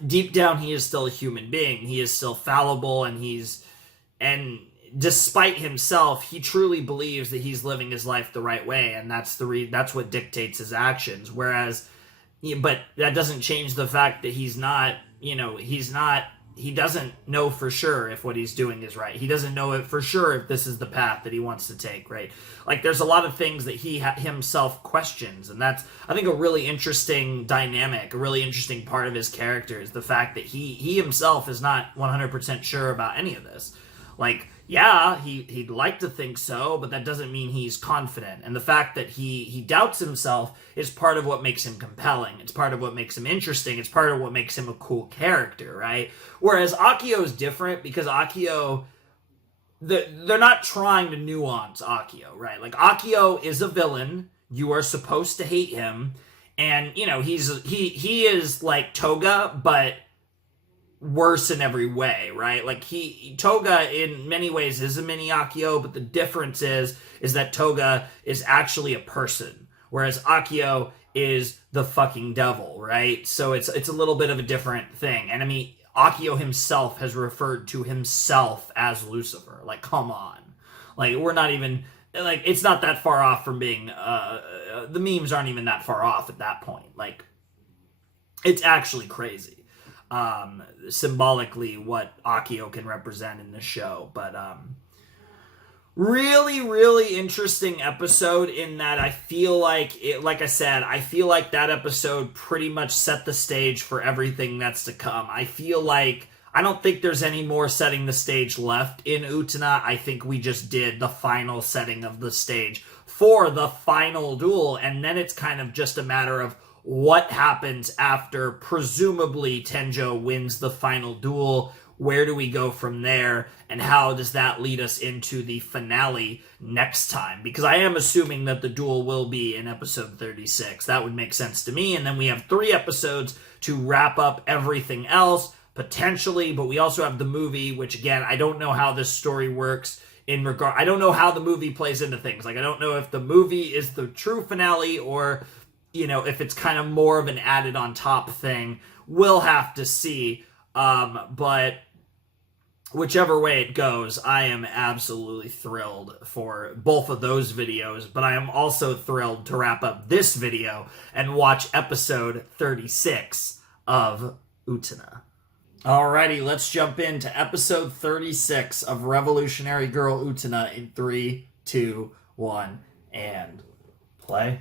deep down he is still a human being. He is still fallible, and despite himself, he truly believes that he's living his life the right way, and that's what dictates his actions. Whereas, but that doesn't change the fact that he doesn't know for sure if what he's doing is right. He doesn't know it for sure if this is the path that he wants to take, right? Like, there's a lot of things that he himself questions, and that's, I think, a really interesting dynamic, a really interesting part of his character is the fact that he himself is not 100% sure about any of this. Like, yeah, he'd like to think so, but that doesn't mean he's confident. And the fact that he doubts himself is part of what makes him compelling. It's part of what makes him interesting. It's part of what makes him a cool character, right? Whereas Akio is different because Akio, they're not trying to nuance Akio, right? Like, Akio is a villain. You are supposed to hate him. And, he is like Toga, but worse in every way, right? Like, Toga in many ways is a mini Akio, but the difference is that Toga is actually a person, whereas Akio is the fucking devil, right? So it's a little bit of a different thing. And I mean, Akio himself has referred to himself as Lucifer. Like, come on. Like, we're not even, like, it's not that far off from being, the memes aren't even that far off at that point. Like, it's actually crazy. Symbolically what Akio can represent in the show, but really, really interesting episode in that I feel like it, like I said, I feel like that episode pretty much set the stage for everything that's to come. I feel like I don't think there's any more setting the stage left in Utena. I think we just did the final setting of the stage for the final duel, and then it's kind of just a matter of what happens after presumably Tenjo wins the final duel. Where do we go from there, and how does that lead us into the finale next time? Because I am assuming that the duel will be in episode 36. That would make sense to me, and then we have 3 episodes to wrap up everything else, potentially, but we also have the movie, which again, I don't know how this story works I don't know how the movie plays into things. Like, I don't know if the movie is the true finale or, if it's kind of more of an added on top thing. We'll have to see. But whichever way it goes, I am absolutely thrilled for both of those videos, but I am also thrilled to wrap up this video and watch episode 36 of Utena. Alrighty, let's jump into episode 36 of Revolutionary Girl Utena in 3, 2, 1, and play.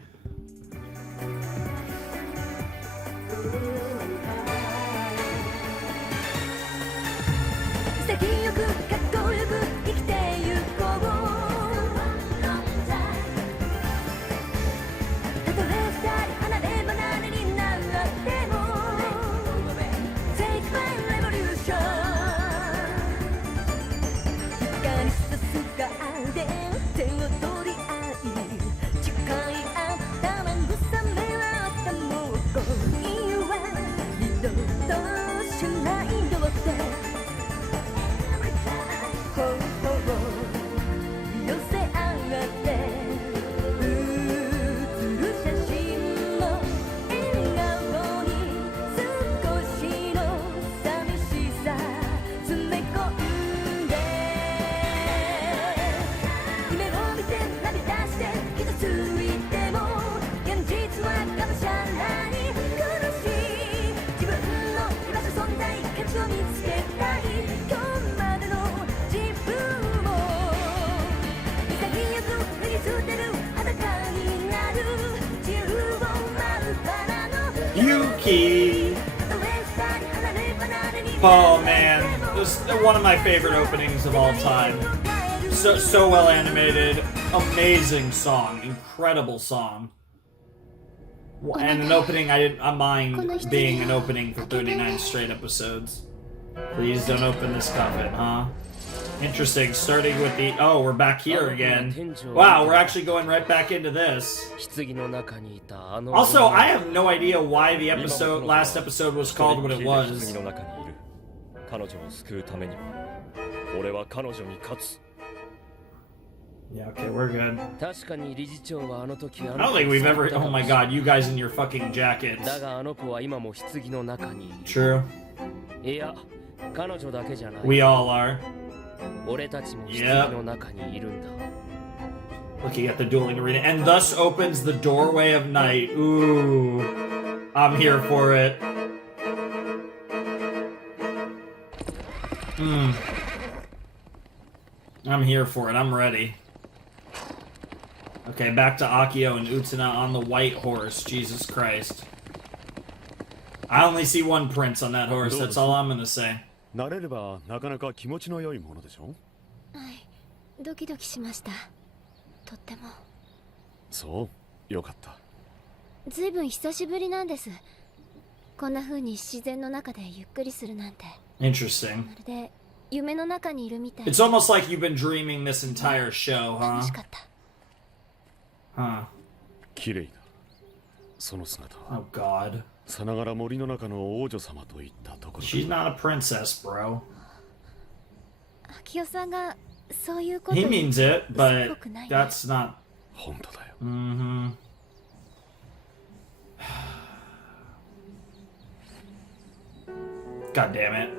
Yuki! Oh man, this is one of my favorite openings of all time. So well animated, amazing song, incredible song. And an opening I mind being an opening for 39 straight episodes. Please don't open this coffin, huh? Interesting, starting with the... Oh, we're back here again. Wow, we're actually going right back into this. Also, I have no idea why the last episode was called what it was. Yeah, okay, we're good. I don't think we've ever... Oh my god, you guys in your fucking jackets. True. We all are. Yep. Looking at the dueling arena. And thus opens the doorway of night. Ooh. I'm here for it. I'm here for it. I'm ready. Okay, back to Akio and Utena on the white horse. Jesus Christ. I only see one prince on that horse. That's all I'm gonna say. 慣れればなかなか気持ちの良いものでしょ。はい、ドキドキしました。とっても。そう、よかった。ずいぶん久しぶりなんです。こんな風に自然の中でゆっくりするなんて。Interesting. まるで夢の中にいるみたい。It's almost like you've been dreaming this entire show, huh? 楽しかった。Huh. 綺麗だ。その姿は。Oh God. さながら森の中の王女様といったところ。She's not a princess, bro. 秋代さんがそういうこと。He means it, but that's not. 本当だよ。Mm-hmm. God damn it.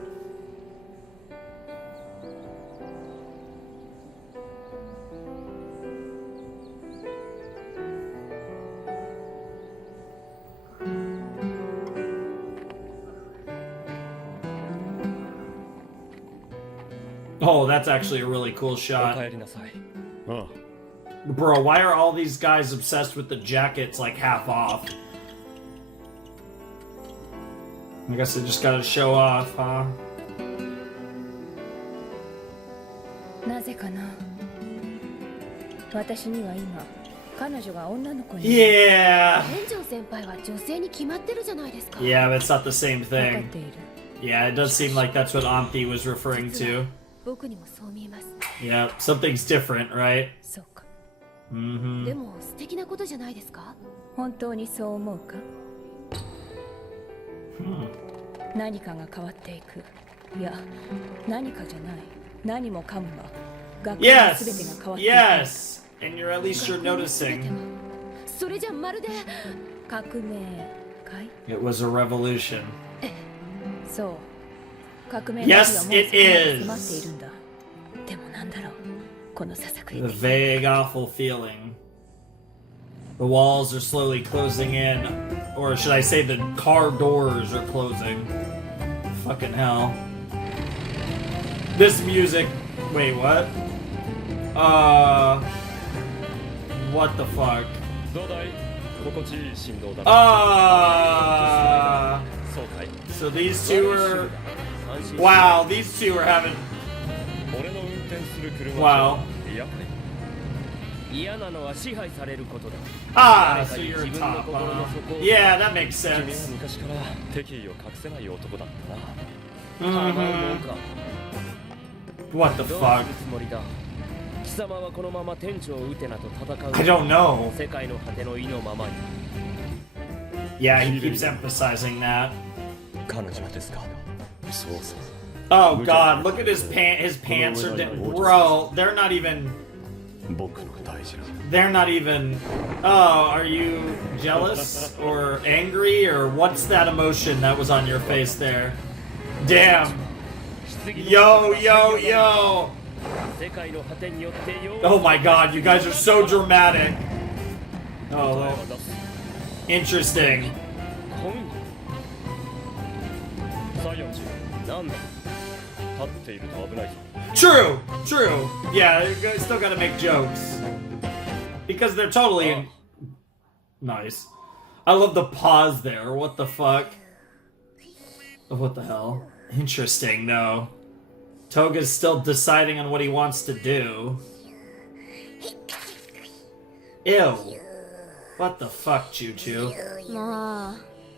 Oh, that's actually a really cool お shot. 帰りなさい。ああ、 Bro, why are all these guys obsessed with the jackets like half off? I guess they just gotta show off, huh? なぜかな。私には今彼女が女の子に。Yeah! 天城先輩は女性に決まってるじゃないですか。 Yeah, but it's not the same 分かっ thing. ている。 Yeah, it does seem like that's what Auntie was referring to. 僕にもそう見えます。 Yeah, something's different, right? そうか。で Mm-hmm. も素敵なことじゃないですか。本当にそう思うか。何かが変わっていく。いや、何かじゃない。何もかもが学校のすべてが Yes! 変わっていく。 Yes! And you're at least you're 学校の全て noticing. はそれじゃまるで。革命かい。 It was a revolution. そう。革命の日 Yes, はもうそこまで it is. 迫っているんだ。でもなんだろう。このささくれ The 的 vague, awful feeling. The walls are slowly closing in. Or should I say the car doors are closing. Fucking hell. This music... Wait, what? What the fuck? どうだい？心地いい振動だ。そうかい。 So these two are... Wow, these two are having... 俺の運転する車 Wow. いやかい。嫌なのは支配されることだ。 Ah, so you're a top, huh? Yeah, that makes 君は sense. 昔から敵意を隠せない男だったな。 Mhm. 構うもんか。 What the どう fuck? するつもりだ。貴様はこのまま店長ウテナと戦う。 I don't know. 世界の果ての意のままに。 Yeah, he keeps emphasizing that. 彼女ですか。そうそう。 Oh god, look at his pants are bro, they're not even 僕の大事な。 they're not even oh, are you jealous or angry or what's that emotion that was on your face there? Damn. Yo, yo, yo. 世界の果てによってよ。 Oh my god, you guys are so dramatic. Oh, interesting. 今夜。サイオンジ、なんだ。立っていると危ないぞ。 True, true. Yeah, you still gotta make jokes. Because they're totally nice. I love the pause there. What the fuck? What the hell? Interesting, though. Toga's still deciding on what he wants to do. Ew. What the fuck, Choo Choo? もう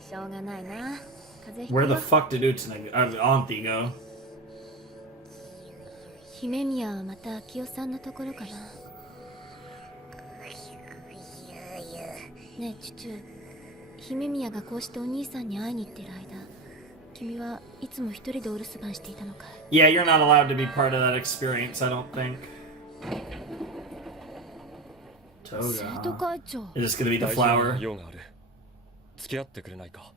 しょうがないな。風邪ひく Where the よ。 fuck did Auntie go? 姫宮はまた秋代さんのところかな。ねえチュチュ、姫宮がこうしてお兄さんに会いに行ってる間、君はいつも一人でお留守番していたのかい？ Yeah, you're not allowed to be part of that experience, I don't think. 生徒 Toga. 会長。 Is this gonna be the 大事な flower? 用がある。付き合ってくれないか。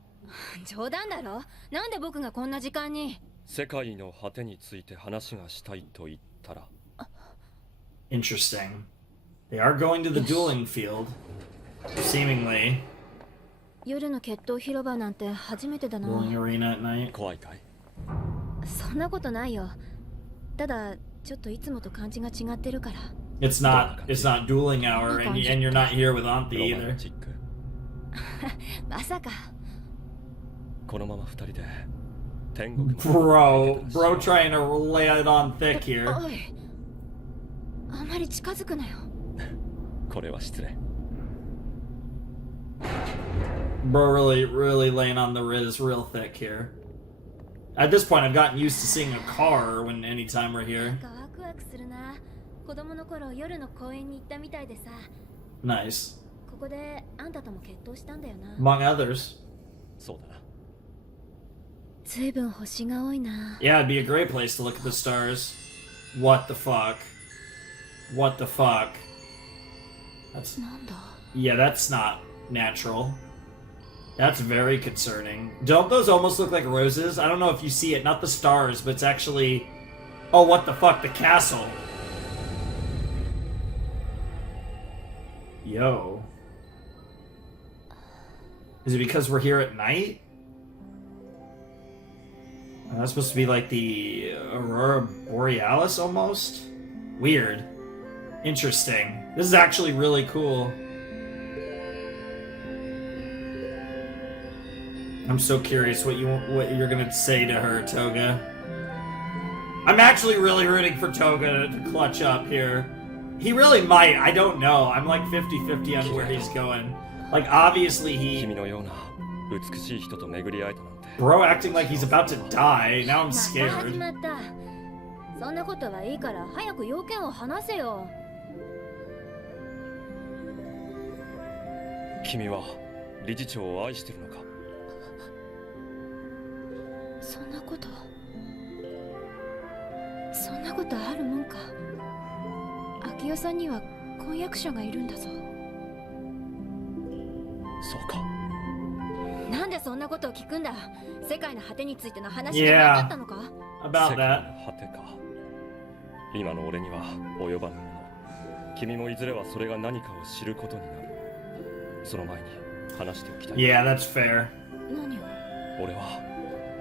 冗談だろ。なんで僕がこんな時間に。世界の果てについて話がしたいと言ったら。 Interesting. They are going to the dueling field. Seemingly. 夜の決闘広場なんて初めてだな。 Dueling arena at night. 怖いかい？そんなことないよ。ただちょっといつもと感じが違ってるから。 It's not dueling hour, and you're not here with Auntie ロマ either. ンチック。まさか。このまま二人で天国まで Bro trying to lay it on thick here. おい、あまり近づくなよ。これは失礼。 Bro really laying on the Riz real thick here. At this point, I've gotten used to seeing a car when anytime we're なん here. かワクワクするな。子供の頃夜の公園に行ったみたいでさ。 Nice. ここであんたとも決闘したんだよな。 Among others. そうだな。ずいぶん星が多いな。 Yeah, it'd be a great place to look at the stars. What the fuck? What the fuck? That's なんだ。 yeah, that's not natural. That's very concerning. Don't those almost look like roses? I don't know if you see it, not the stars, but it's actually oh, what the fuck, the castle. Yo. Is it because we're here at night? That's supposed to be like the Aurora Borealis almost? Weird. Interesting. This is actually really cool. I'm so curious what you're gonna say to her, Toga. I'm actually really rooting for Toga to clutch up here. He really might, I don't know. I'm like 50-50 on where he's going. Like, obviously 君のような美しい人と巡り会えたなんて。 Bro acting like he's about to die. Now I'm また始 scared. まった。そんなことはいいから早く要件を話せよ。君は理事長を愛してるのか？そんなことあるもんか。明夫さんには婚約者がいるんだぞ。そうか。なんでそんなことを聞くんだ。世界の果てについての話じゃなかったのか。 About 世界 that. の果てか。今の俺には及ばぬもの。君もいずれはそれが何かを知ることになる。その前に話しておきたい。 Yeah, that's fair. 何を。俺は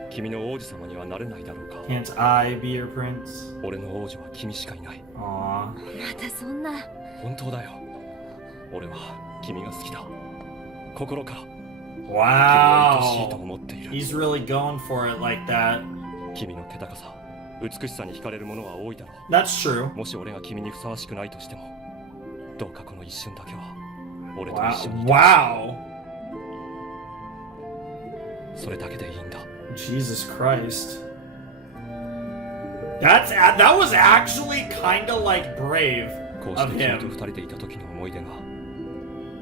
君の王子様にはなれないだろうか。 Can't I be your prince? 俺の王女は君しかいない。 Aww. またそんな。本当だよ。俺は君が好きだ。心から。 Wow. 思っている。 He's really going for it like that. 君の気高さ、美しさに惹かれる者は多いだろう。 That's true. もし俺が君にふさわしくないとしても、どうかこの一瞬だけは俺と一緒に Wow. いてほしい。 Wow. それだけでいいんだ。 Jesus Christ. That was actually kind of like brave こうし of て君と him. 二人でいた時の思い出が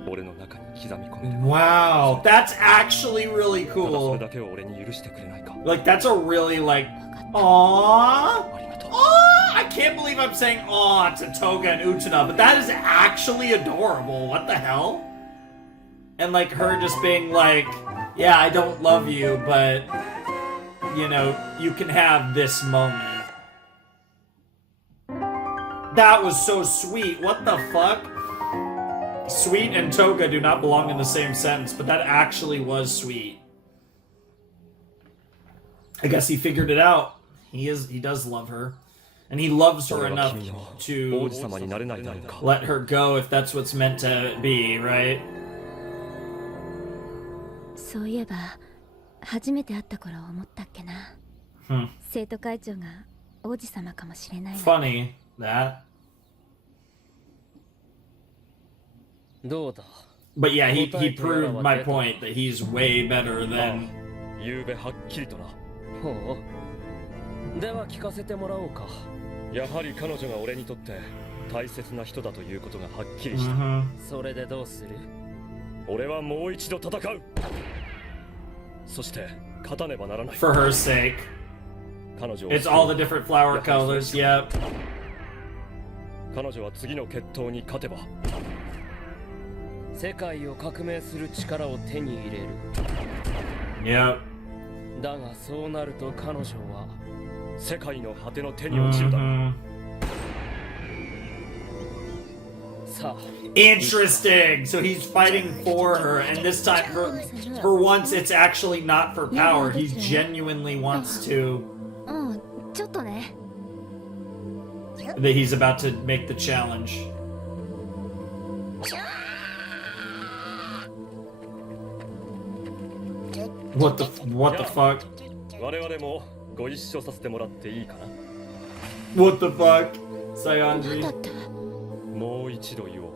俺の中に刻み込める。 Wow, that's actually really ただそ cool. れだけを俺に許してくれないか。 Like that's a really like 分かっ aww. ありがとう。 Aw, I can't believe I'm saying aw to Toga and Utena, but that is actually adorable. What the hell? And like her just being like, yeah, I don't love you, but you know, you can have this moment. That was so sweet. What the fuck? Sweet and Toga do not belong in the same sentence, but that actually was sweet. I guess he figured it out. He does love her. And he loves her 俺は enough 君の王 to 子様になれないだろうか。 let her go if that's what's meant to be, right? そういえば初めて会った頃思ったっけな。生徒会長が王子様かもしれないな。 Funny that. どうだ。 But yeah, he proved my point that he's way better than 夕べはっきりとな。ほう。では聞かせてもらおうか。やはり彼女が俺にとって大切な人だということがはっきりした。 それでどうする？俺はもう一度戦う。そして勝たねばならない。 for her sake. 彼女を It's all the different flower colors, yep. 彼女は次の決闘に勝てば世界を革命する力を手に入れる。 Yep. だがそうなると彼女は世界の果ての手に落ちるだろう。さ Interesting. So he's fighting for her, and this time, for once, it's actually not for power. He genuinely wants to. うんちょっとね That he's about to make the challenge. What the fuck? 我々もご一緒させてもらっていいかな What the fuck? なんだ Sayonji. ってもう一度言おう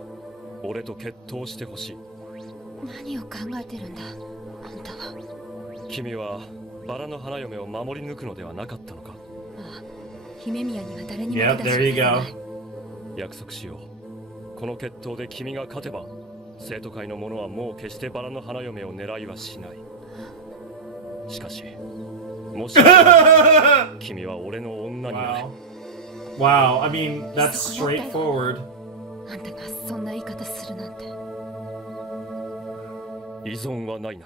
俺と決闘してほしい何を考えてるんだあんたは君はバラの花嫁を守り抜くのではなかったのかああ姫宮には誰にも Yep, 手出し there you は go. させない約束しようこの決闘で君が勝てば生徒会の者はもう決してバラの花嫁を狙いはしないしかしもし君は俺の女になれ Wow. Wow. I mean, that's straightforward. あんたがそんな言い方するなんて依存はないな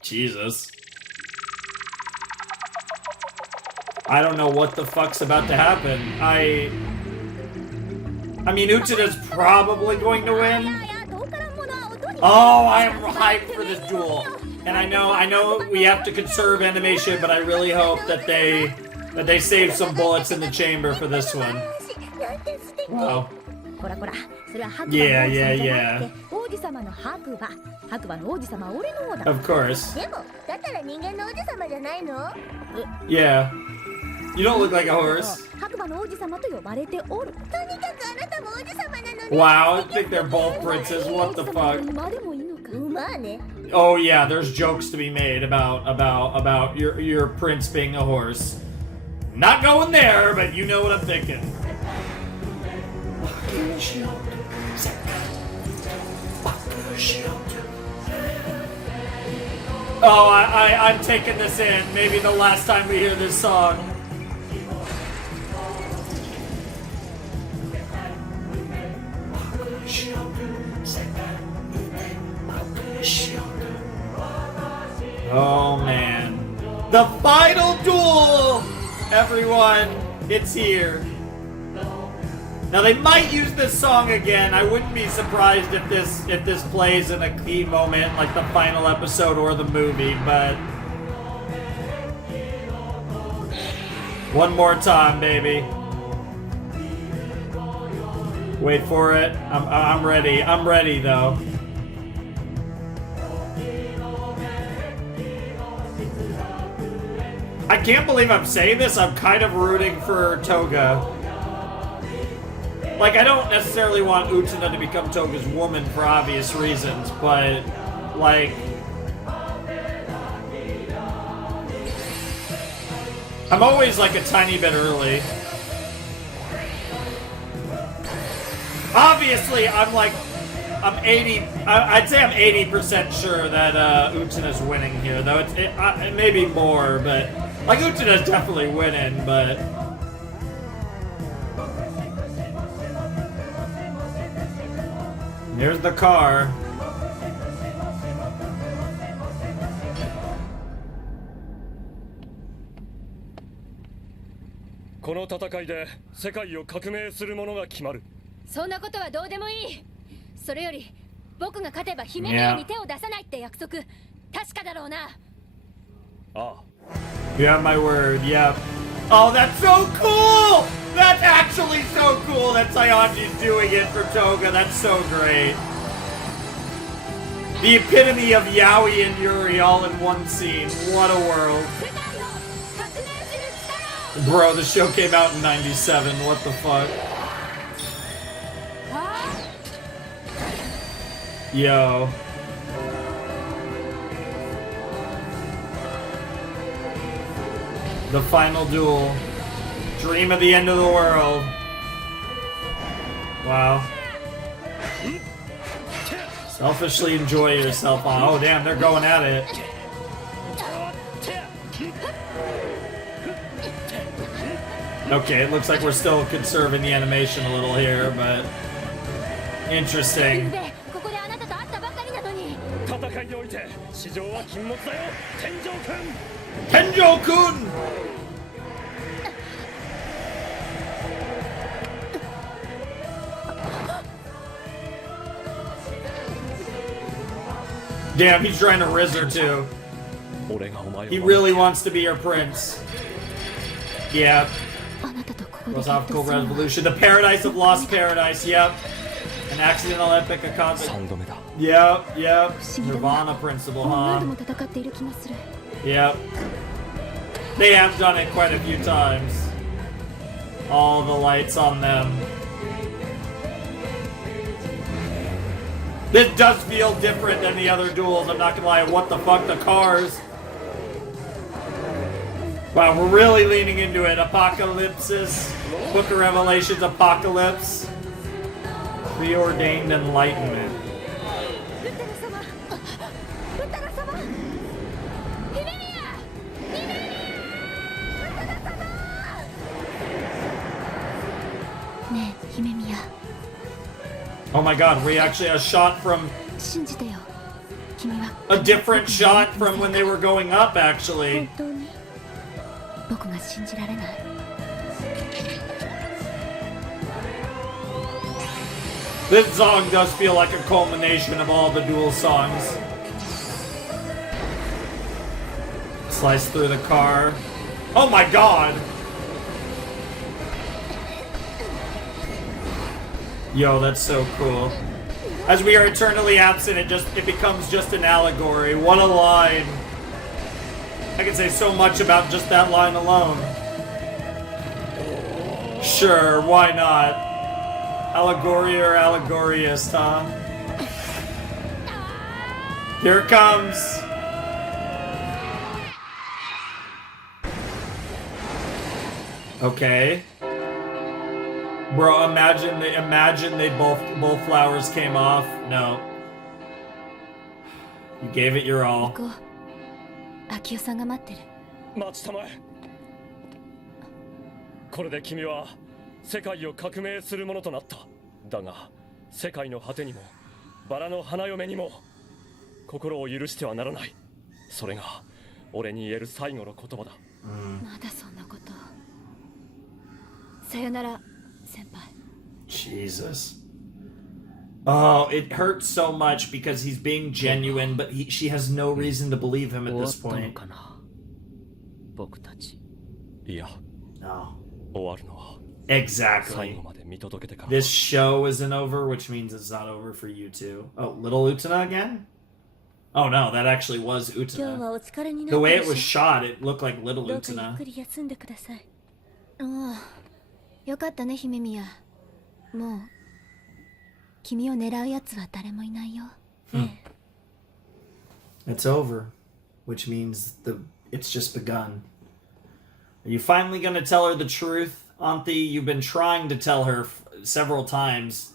Jesus. I don't know what the fuck's about to happen. I mean, Utena's probably going to win. Oh, I am hyped for this duel. And I know we have to conserve animation, but I really hope that they save some bullets in the chamber for this one. Wow. こらこらそれは白馬の Yeah, 王子 yeah, 様じゃな yeah. くて王子様の白馬白馬の王子様は俺の王だ Of course. でもだったら人間の王子様じゃないの Yeah. You don't look like a horse. 白馬の王子様と呼ばれておるとにかくあなたも王子様なのね Wow, I think they're both princes. What the 王子様 fuck? の馬でもいいのか馬ね Oh yeah, there's jokes to be made about your prince being a horse. Not going there, but you know what I'm thinking. Oh, I'm taking this in. Maybe the last time we hear this song. Oh man. The final duel! Everyone, it's here. Now they might use this song again. I wouldn't be surprised if this plays in a key moment like the final episode or the movie, but one more time, baby. Wait for it. I'm ready. I'm ready though. I can't believe I'm saying this. I'm kind of rooting for Toga. Like, I don't necessarily want Utena to become Toga's woman for obvious reasons, but, like... I'm always, like, a tiny bit early. Obviously, I'm 80... I'd say I'm 80% sure that Utena's winning here, though. It may be more, but... Like, Utena's definitely winning, but... There's the car.「そんなことはどうでもいい」「それより僕が勝てば姫宮に手を出さないって約束確かだろうな」You have my word, yep. Oh, that's so cool! That's actually so cool that Sayonji's doing it for Toga. That's so great. The epitome of Yaoi and Yuri all in one scene. What a world. Bro, the show came out in 97. What the fuck? Yo. The final duel. Dream of the end of the world. Wow. Selfishly enjoy yourself. Oh, damn, they're going at it. Okay, it looks like we're still conserving the animation a little here, but... Interesting. ここであなたと会ったばかりなのに戦いにおいて市場は禁物だよ天井君 Tenjo-kun! Damn, he's trying to riz her too. 俺がお前を He really wants to be your prince. Yeah. あなたとここで Philosophical revolution. The paradise of lost paradise. Yep. An accidental epic, a concept. 3度目だ Yep, yep. 不思議だな Nirvana principle, もう何度 huh? も戦っている気がする Yep. They have done it quite a few times. All the lights on them. This does feel different than the other duels, I'm not gonna lie. What the fuck, the cars? Wow, we're really leaning into it. Apocalypsis, Book of Revelations, Apocalypse, Preordained Enlightenment. ウテナ様ウテナ様ヒメミヤヒメミヤウテナ様ねえヒメミヤ Oh my god, we actually a shot from 信じてよ君は a different shot from when they were going up, actually. 本当に僕が信じられない This song does feel like a culmination of all the dual songs. Slice through the car. Oh my god! Yo, that's so cool. As we are eternally absent, it becomes just an allegory. What a line. I can say so much about just that line alone. Sure, why not? Allegory or allegorious, huh? Here it comes. Okay. Bro, imagine they both flowers came off. No. You gave it your all. 行こう秋代さんが待ってる待ちたまえこれで君は世界を革命するものとなった。だが世界の果てにもバラの花嫁にも心を許してはならない。それが俺に言える最後の言葉だ。まだそんなことさよなら先輩 Jesus. Oh, it hurts so much because he's being genuine, but she has no reason to believe him at this 終わったの point. かな僕たちいや No. 終わるのは Exactly. 最後まで見届けてから。 This show isn't over, which means it's not over for you too. Oh, little Utena again? Oh no, that actually was 今日は Utena. お疲れにな The った way で it was しょ shot, it looked like little どうかゆっ Utena. くり休んでくださいああよかったね姫宮もう君を狙うやつは誰もいないよ、ねえ It's over, which means it's just begun. Are you finally gonna tell her the truth, Auntie? You've been trying to tell her several times.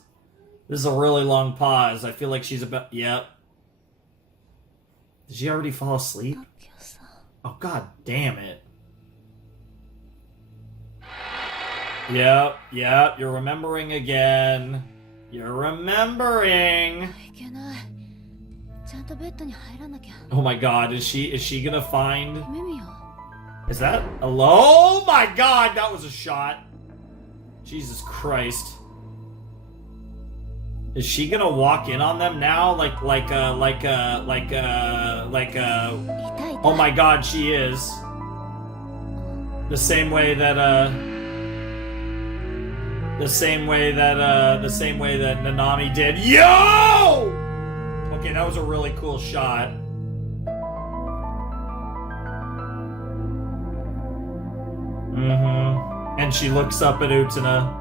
This is a really long pause. I feel like she's about... Yep. Did she already fall asleep? 秋代さん Oh, god damn it. Yep, yep, you're remembering again. You're remembering. いけないちゃんとベッドに入らなきゃ Oh my god, is she gonna find... 姫宮 Is that a oh my god, that was a shot. Jesus Christ. Is she gonna walk in on them now? Like oh my god, she is. The same way that Nanami did. Yo! Okay, that was a really cool shot. And she looks up at Utena.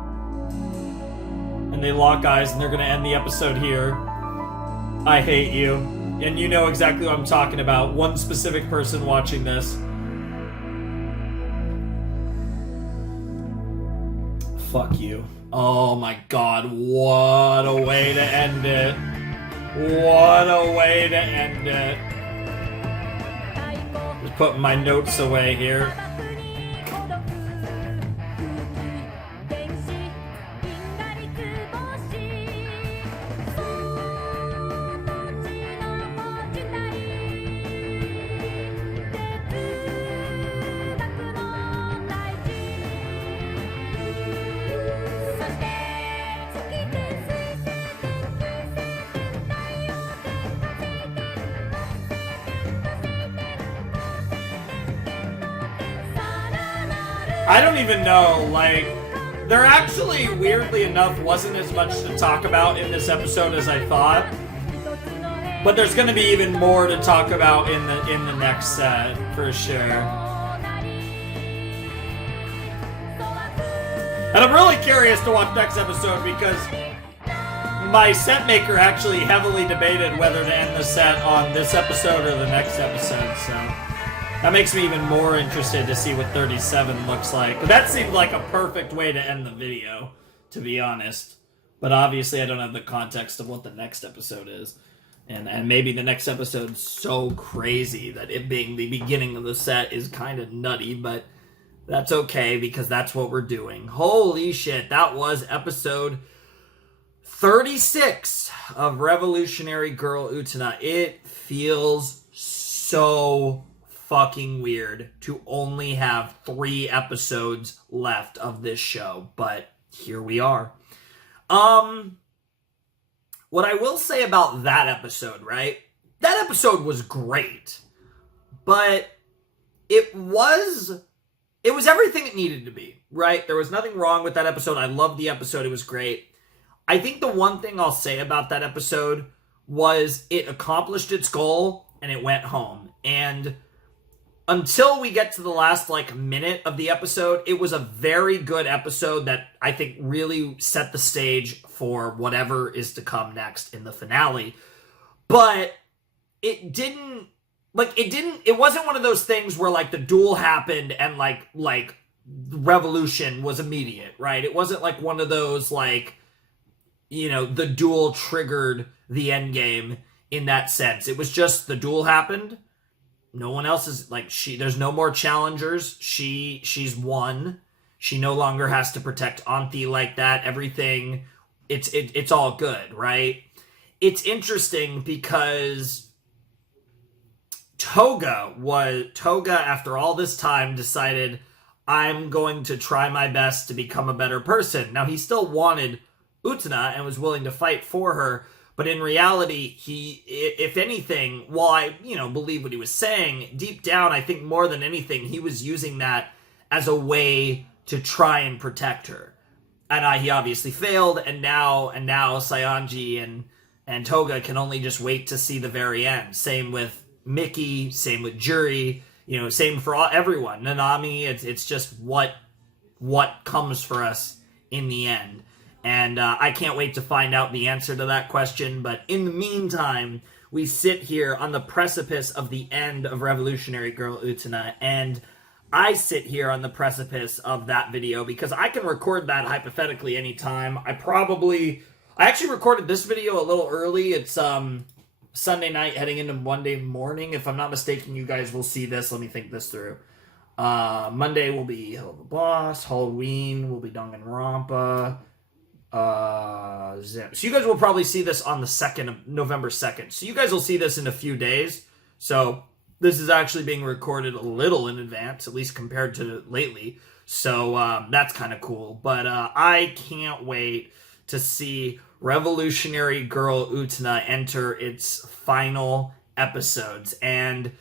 And they lock eyes and they're gonna end the episode here. I hate you. And you know exactly what I'm talking about. One specific person watching this. Fuck you. Oh my god, what a way to end it. What a way to end it. Just putting my notes away here. I don't even know, like, there actually, weirdly enough, wasn't as much to talk about in this episode as I thought. But there's going to be even more to talk about in the next set, for sure. And I'm really curious to watch next episode because my set maker actually heavily debated whether to end the set on this episode or the next episode, so that makes me even more interested to see what 37 looks like. That seemed like a perfect way to end the video, to be honest. But obviously I don't have the context of what the next episode is. And maybe the next episode's so crazy that it being the beginning of the set is kind of nutty, but that's okay because that's what we're doing. Holy shit, that was episode 36 of Revolutionary Girl Utena. It feels so fucking weird to only have 3 episodes left of this show, but here we are. What I will say about that episode, right? That episode was great, but it was everything it needed to be, right? There was nothing wrong with that episode. I loved the episode. It was great. I think the one thing I'll say about that episode was it accomplished its goal and it went home. And until we get to the last minute of the episode, it was a very good episode that I think really set the stage for whatever is to come next in the finale. But it wasn't one of those things where the duel happened and revolution was immediate, right? It wasn't one of those the duel triggered the end game in that sense. It was just the duel happened. No one else is there's no more challengers. She's won. She no longer has to protect Anti like that. Everything, it's all good, right? It's interesting because Toga after all this time decided, I'm going to try my best to become a better person. Now he still wanted Utena and was willing to fight for her. But in reality, he, if anything, while I, believe what he was saying, deep down, I think more than anything, he was using that as a way to try and protect her. And he obviously failed, and now Sayanji and Toga can only just wait to see the very end. Same with Mickey, same with Juri, same for everyone. Nanami, it's just what comes for us in the end. And I can't wait to find out the answer to that question. But in the meantime, we sit here on the precipice of the end of Revolutionary Girl Utena. And I sit here on the precipice of that video because I can record that hypothetically anytime. I actually recorded this video a little early. It's Sunday night heading into Monday morning. If I'm not mistaken, you guys will see this. Let me think this through. Monday will be Hell of a Boss. Halloween will be Danganronpa. So you guys will probably see this on the 2nd of November 2nd. So you guys will see this in a few days. So this is actually being recorded a little in advance, at least compared to lately. So that's kind of cool. But I can't wait to see Revolutionary Girl Utena enter its final episodes. And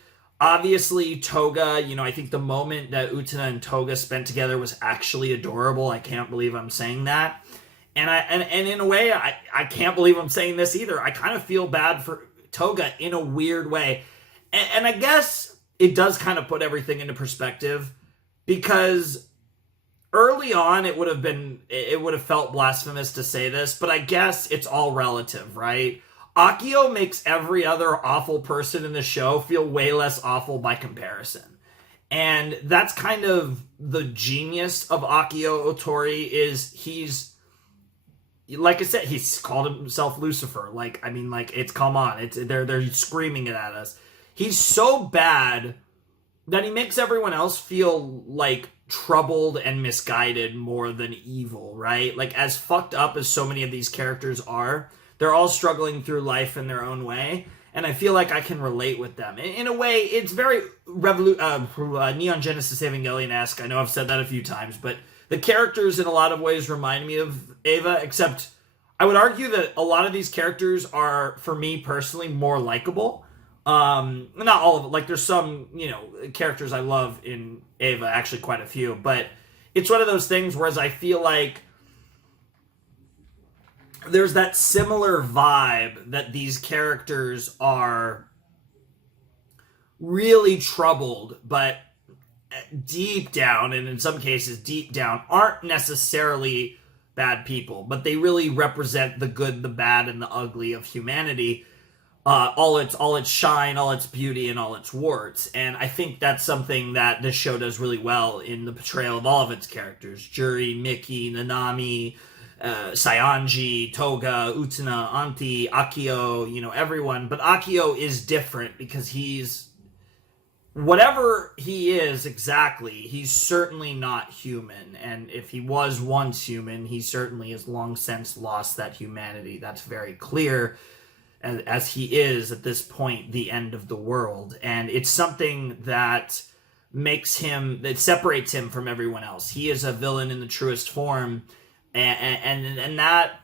obviously Toga, I think the moment that Utena and Toga spent together was actually adorable. I can't believe I'm saying that. And in a way, I can't believe I'm saying this either. I kind of feel bad for Toga in a weird way. And I guess it does kind of put everything into perspective because early on it would have felt blasphemous to say this, but I guess it's all relative, right? Akio makes every other awful person in the show feel way less awful by comparison. And that's kind of the genius of Akio Otori is like I said, he's called himself Lucifer. It's come on. They're screaming it at us. He's so bad that he makes everyone else feel troubled and misguided more than evil, right? As fucked up as so many of these characters are, they're all struggling through life in their own way. And I feel like I can relate with them. In a way, it's very Neon Genesis Evangelion-esque. I know I've said that a few times, but the characters in a lot of ways remind me of Eva, except I would argue that a lot of these characters are, for me personally, more likable. Not all of it. There's some, characters I love in Eva, actually quite a few, but it's one of those things whereas I feel like there's that similar vibe that these characters are really troubled, but deep down, and in some cases deep down, aren't necessarily bad people, but they really represent the good, the bad, and the ugly of humanity. All its shine, all its beauty, and all its warts. And I think that's something that this show does really well in the portrayal of all of its characters. Juri, Miki, Nanami, Saionji, Toga, Utena, Anti, Akio, everyone. But Akio is different because he's... whatever he is exactly, he's certainly not human. And if he was once human, he certainly has long since lost that humanity. That's very clear. As he is, at this point, the end of the world. And it's something that that separates him from everyone else. He is a villain in the truest form, and that,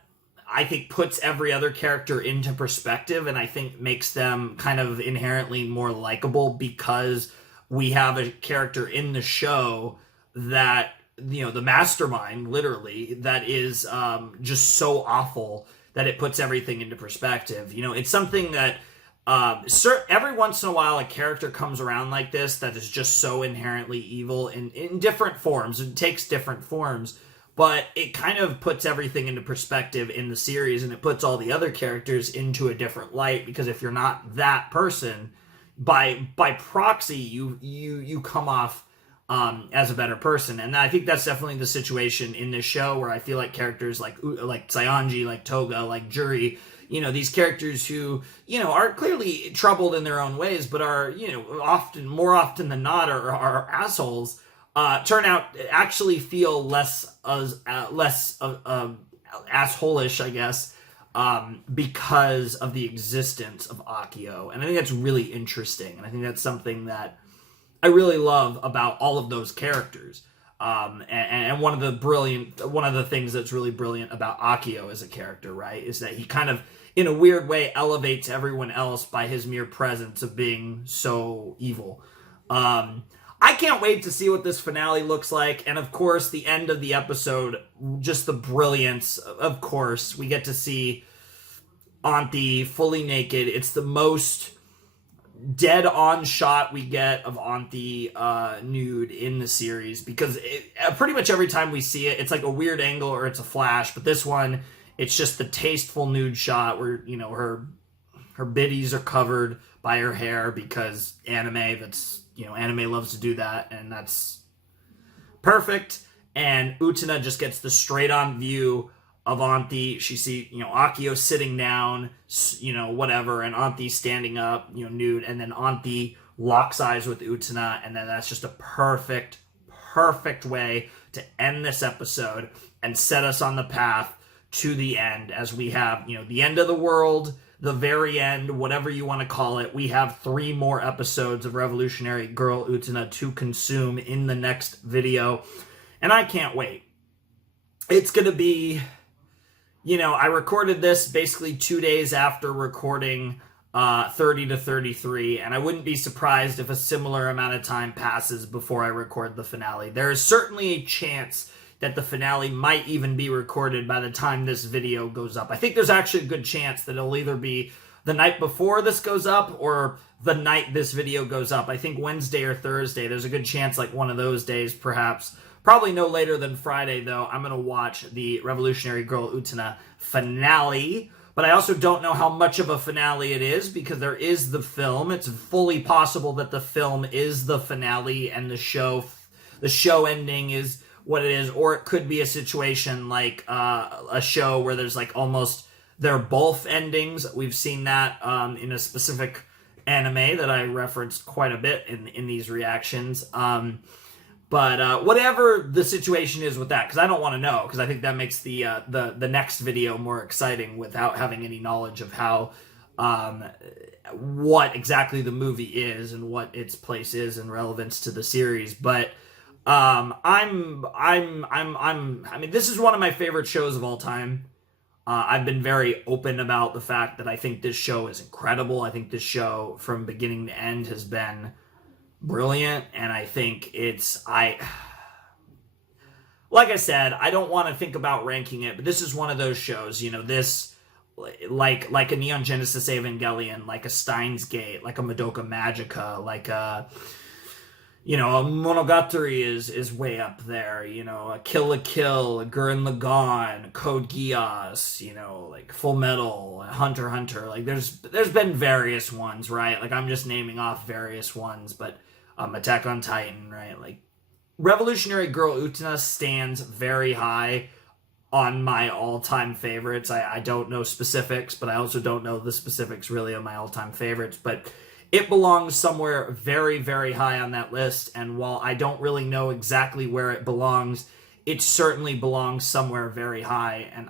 I think, puts every other character into perspective, and I think makes them kind of inherently more likable, because we have a character in the show that, the mastermind, literally, that is just so awful that it puts everything into perspective. It's something that every once in a while a character comes around like this that is just so inherently evil in different forms. It takes different forms, but it kind of puts everything into perspective in the series, and it puts all the other characters into a different light, because if you're not that person, by proxy, you come off as a better person. And I think that's definitely the situation in this show, where I feel like characters like Saionji, like Toga, like Juri, these characters who, are clearly troubled in their own ways, but are, more often than not are assholes, turn out actually feel less assholish, I guess, because of the existence of Akio. And I think that's really interesting. And I think that's something that I really love about all of those characters. And one of the things that's really brilliant about Akio as a character, right, is that he kind of, in a weird way, elevates everyone else by his mere presence of being so evil. I can't wait to see what this finale looks like. And of course, the end of the episode, just the brilliance. Of course, we get to see Anti fully naked. It's the most dead-on shot we get of Anti nude in the series, because pretty much every time we see it, it's like a weird angle or it's a flash. But this one, it's just the tasteful nude shot where, her biddies are covered by her hair, because anime loves to do that, and that's perfect. And Utena just gets the straight-on view of Anti. She see, Akio sitting down, whatever, and Anti standing up, nude, and then Anti locks eyes with Utena, and then that's just a perfect way to end this episode and set us on the path to the end, as we have, the end of the world, the very end, whatever you want to call it. We have 3 more episodes of Revolutionary Girl Utena to consume in the next video, and I can't wait. It's gonna be... I recorded this basically 2 days after recording 30 to 33, and I wouldn't be surprised if a similar amount of time passes before I record the finale. There is certainly a chance that the finale might even be recorded by the time this video goes up. I think there's actually a good chance that it'll either be the night before this goes up or the night this video goes up. I think Wednesday or Thursday. There's a good chance like one of those days, perhaps. Probably no later than Friday, though. I'm going to watch the Revolutionary Girl Utena finale. But I also don't know how much of a finale it is, because there is the film. It's fully possible that the film is the finale and the show ending is what it is. Or it could be a situation like a show where there's like almost... they're both endings. We've seen that in a specific anime that I referenced quite a bit in these reactions. But whatever the situation is with that, because I don't want to know, because I think that makes the next video more exciting without having any knowledge of how what exactly the movie is and what its place is in relevance to the series. But I mean, this is one of my favorite shows of all time. I've been very open about the fact that I think this show is incredible. I think this show, from beginning to end, has been brilliant, and I think like I said, I don't want to think about ranking it, but this is one of those shows, you know, this, like a Neon Genesis Evangelion, like a Steins Gate, like a Madoka Magica, like a, you know, a Monogatari is way up there, you know, a Kill la Kill, a Gurren Lagann, Code Geass, you know, like Full Metal, Hunter x Hunter, like there's been various ones, right? Like I'm just naming off various ones, but Attack on Titan, right? Like Revolutionary Girl Utena stands very high on my all-time favorites. I don't know specifics, but I also don't know the specifics really of my all-time favorites, but it belongs somewhere very, very high on that list, and while I don't really know exactly where it belongs, it certainly belongs somewhere very high, and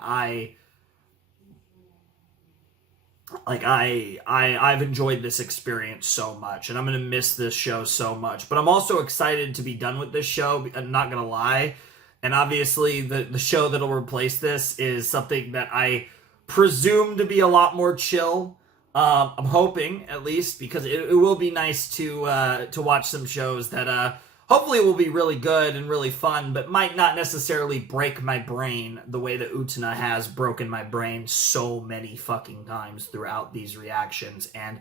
I've enjoyed this experience so much, and I'm going to miss this show so much, but I'm also excited to be done with this show, I'm not going to lie, and obviously the show that'll replace this is something that I presume to be a lot more chill. I'm hoping, at least, because it will be nice to watch some shows that hopefully will be really good and really fun, but might not necessarily break my brain the way that Utena has broken my brain so many fucking times throughout these reactions. And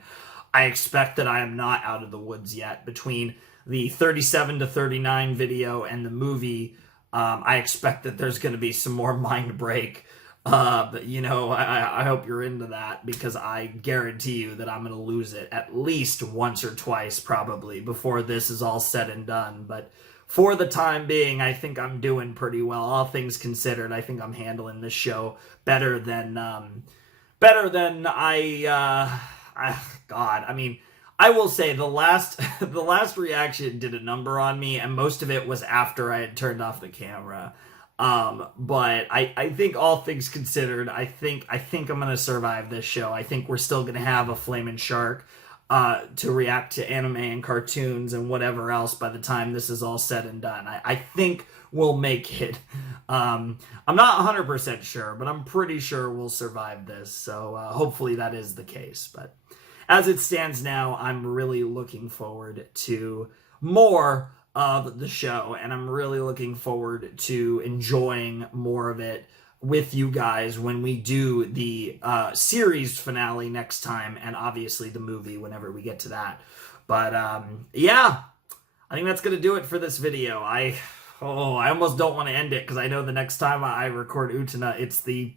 I expect that I am not out of the woods yet. Between the 37 to 39 video and the movie, I expect that there's going to be some more mind break. But, you know, I hope you're into that, because I guarantee you that I'm going to lose it at least once or twice probably before this is all said and done. But for the time being, I think I'm doing pretty well. All things considered, I think I'm handling this show better than I mean, I will say the last reaction did a number on me, and most of it was after I had turned off the camera. But I think all things considered, I think I'm gonna survive this show. I think we're still gonna have a Flamin' Shark to react to anime and cartoons and whatever else by the time this is all said and done. I think we'll make it. I'm not 100% sure, but I'm pretty sure we'll survive this. So hopefully that is the case. But as it stands now, I'm really looking forward to more of the show, and I'm really looking forward to enjoying more of it with you guys when we do the series finale next time, and obviously the movie whenever we get to that. But yeah, I think that's gonna do it for this video. I almost don't want to end it, because I know the next time I record Utena, it's the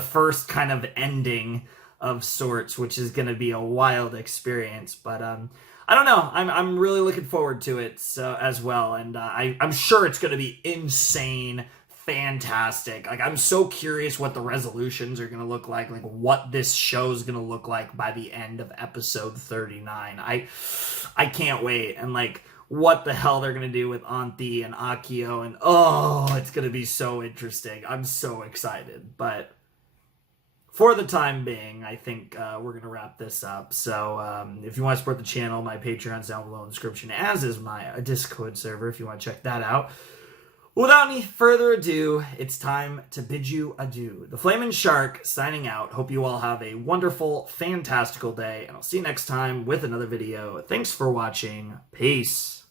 first kind of ending of sorts, which is gonna be a wild experience. But I don't know. I'm really looking forward to it as well, and I'm sure it's going to be insane, fantastic. Like, I'm so curious what the resolutions are going to look like what this show is going to look like by the end of episode 39. I can't wait, and like what the hell they're going to do with Anti and Akio, and it's going to be so interesting. I'm so excited, but for the time being, I think we're going to wrap this up. So if you want to support the channel, my Patreon's down below in the description, as is my Discord server if you want to check that out. Without any further ado, it's time to bid you adieu. The Flamin' Shark signing out. Hope you all have a wonderful, fantastical day, and I'll see you next time with another video. Thanks for watching. Peace.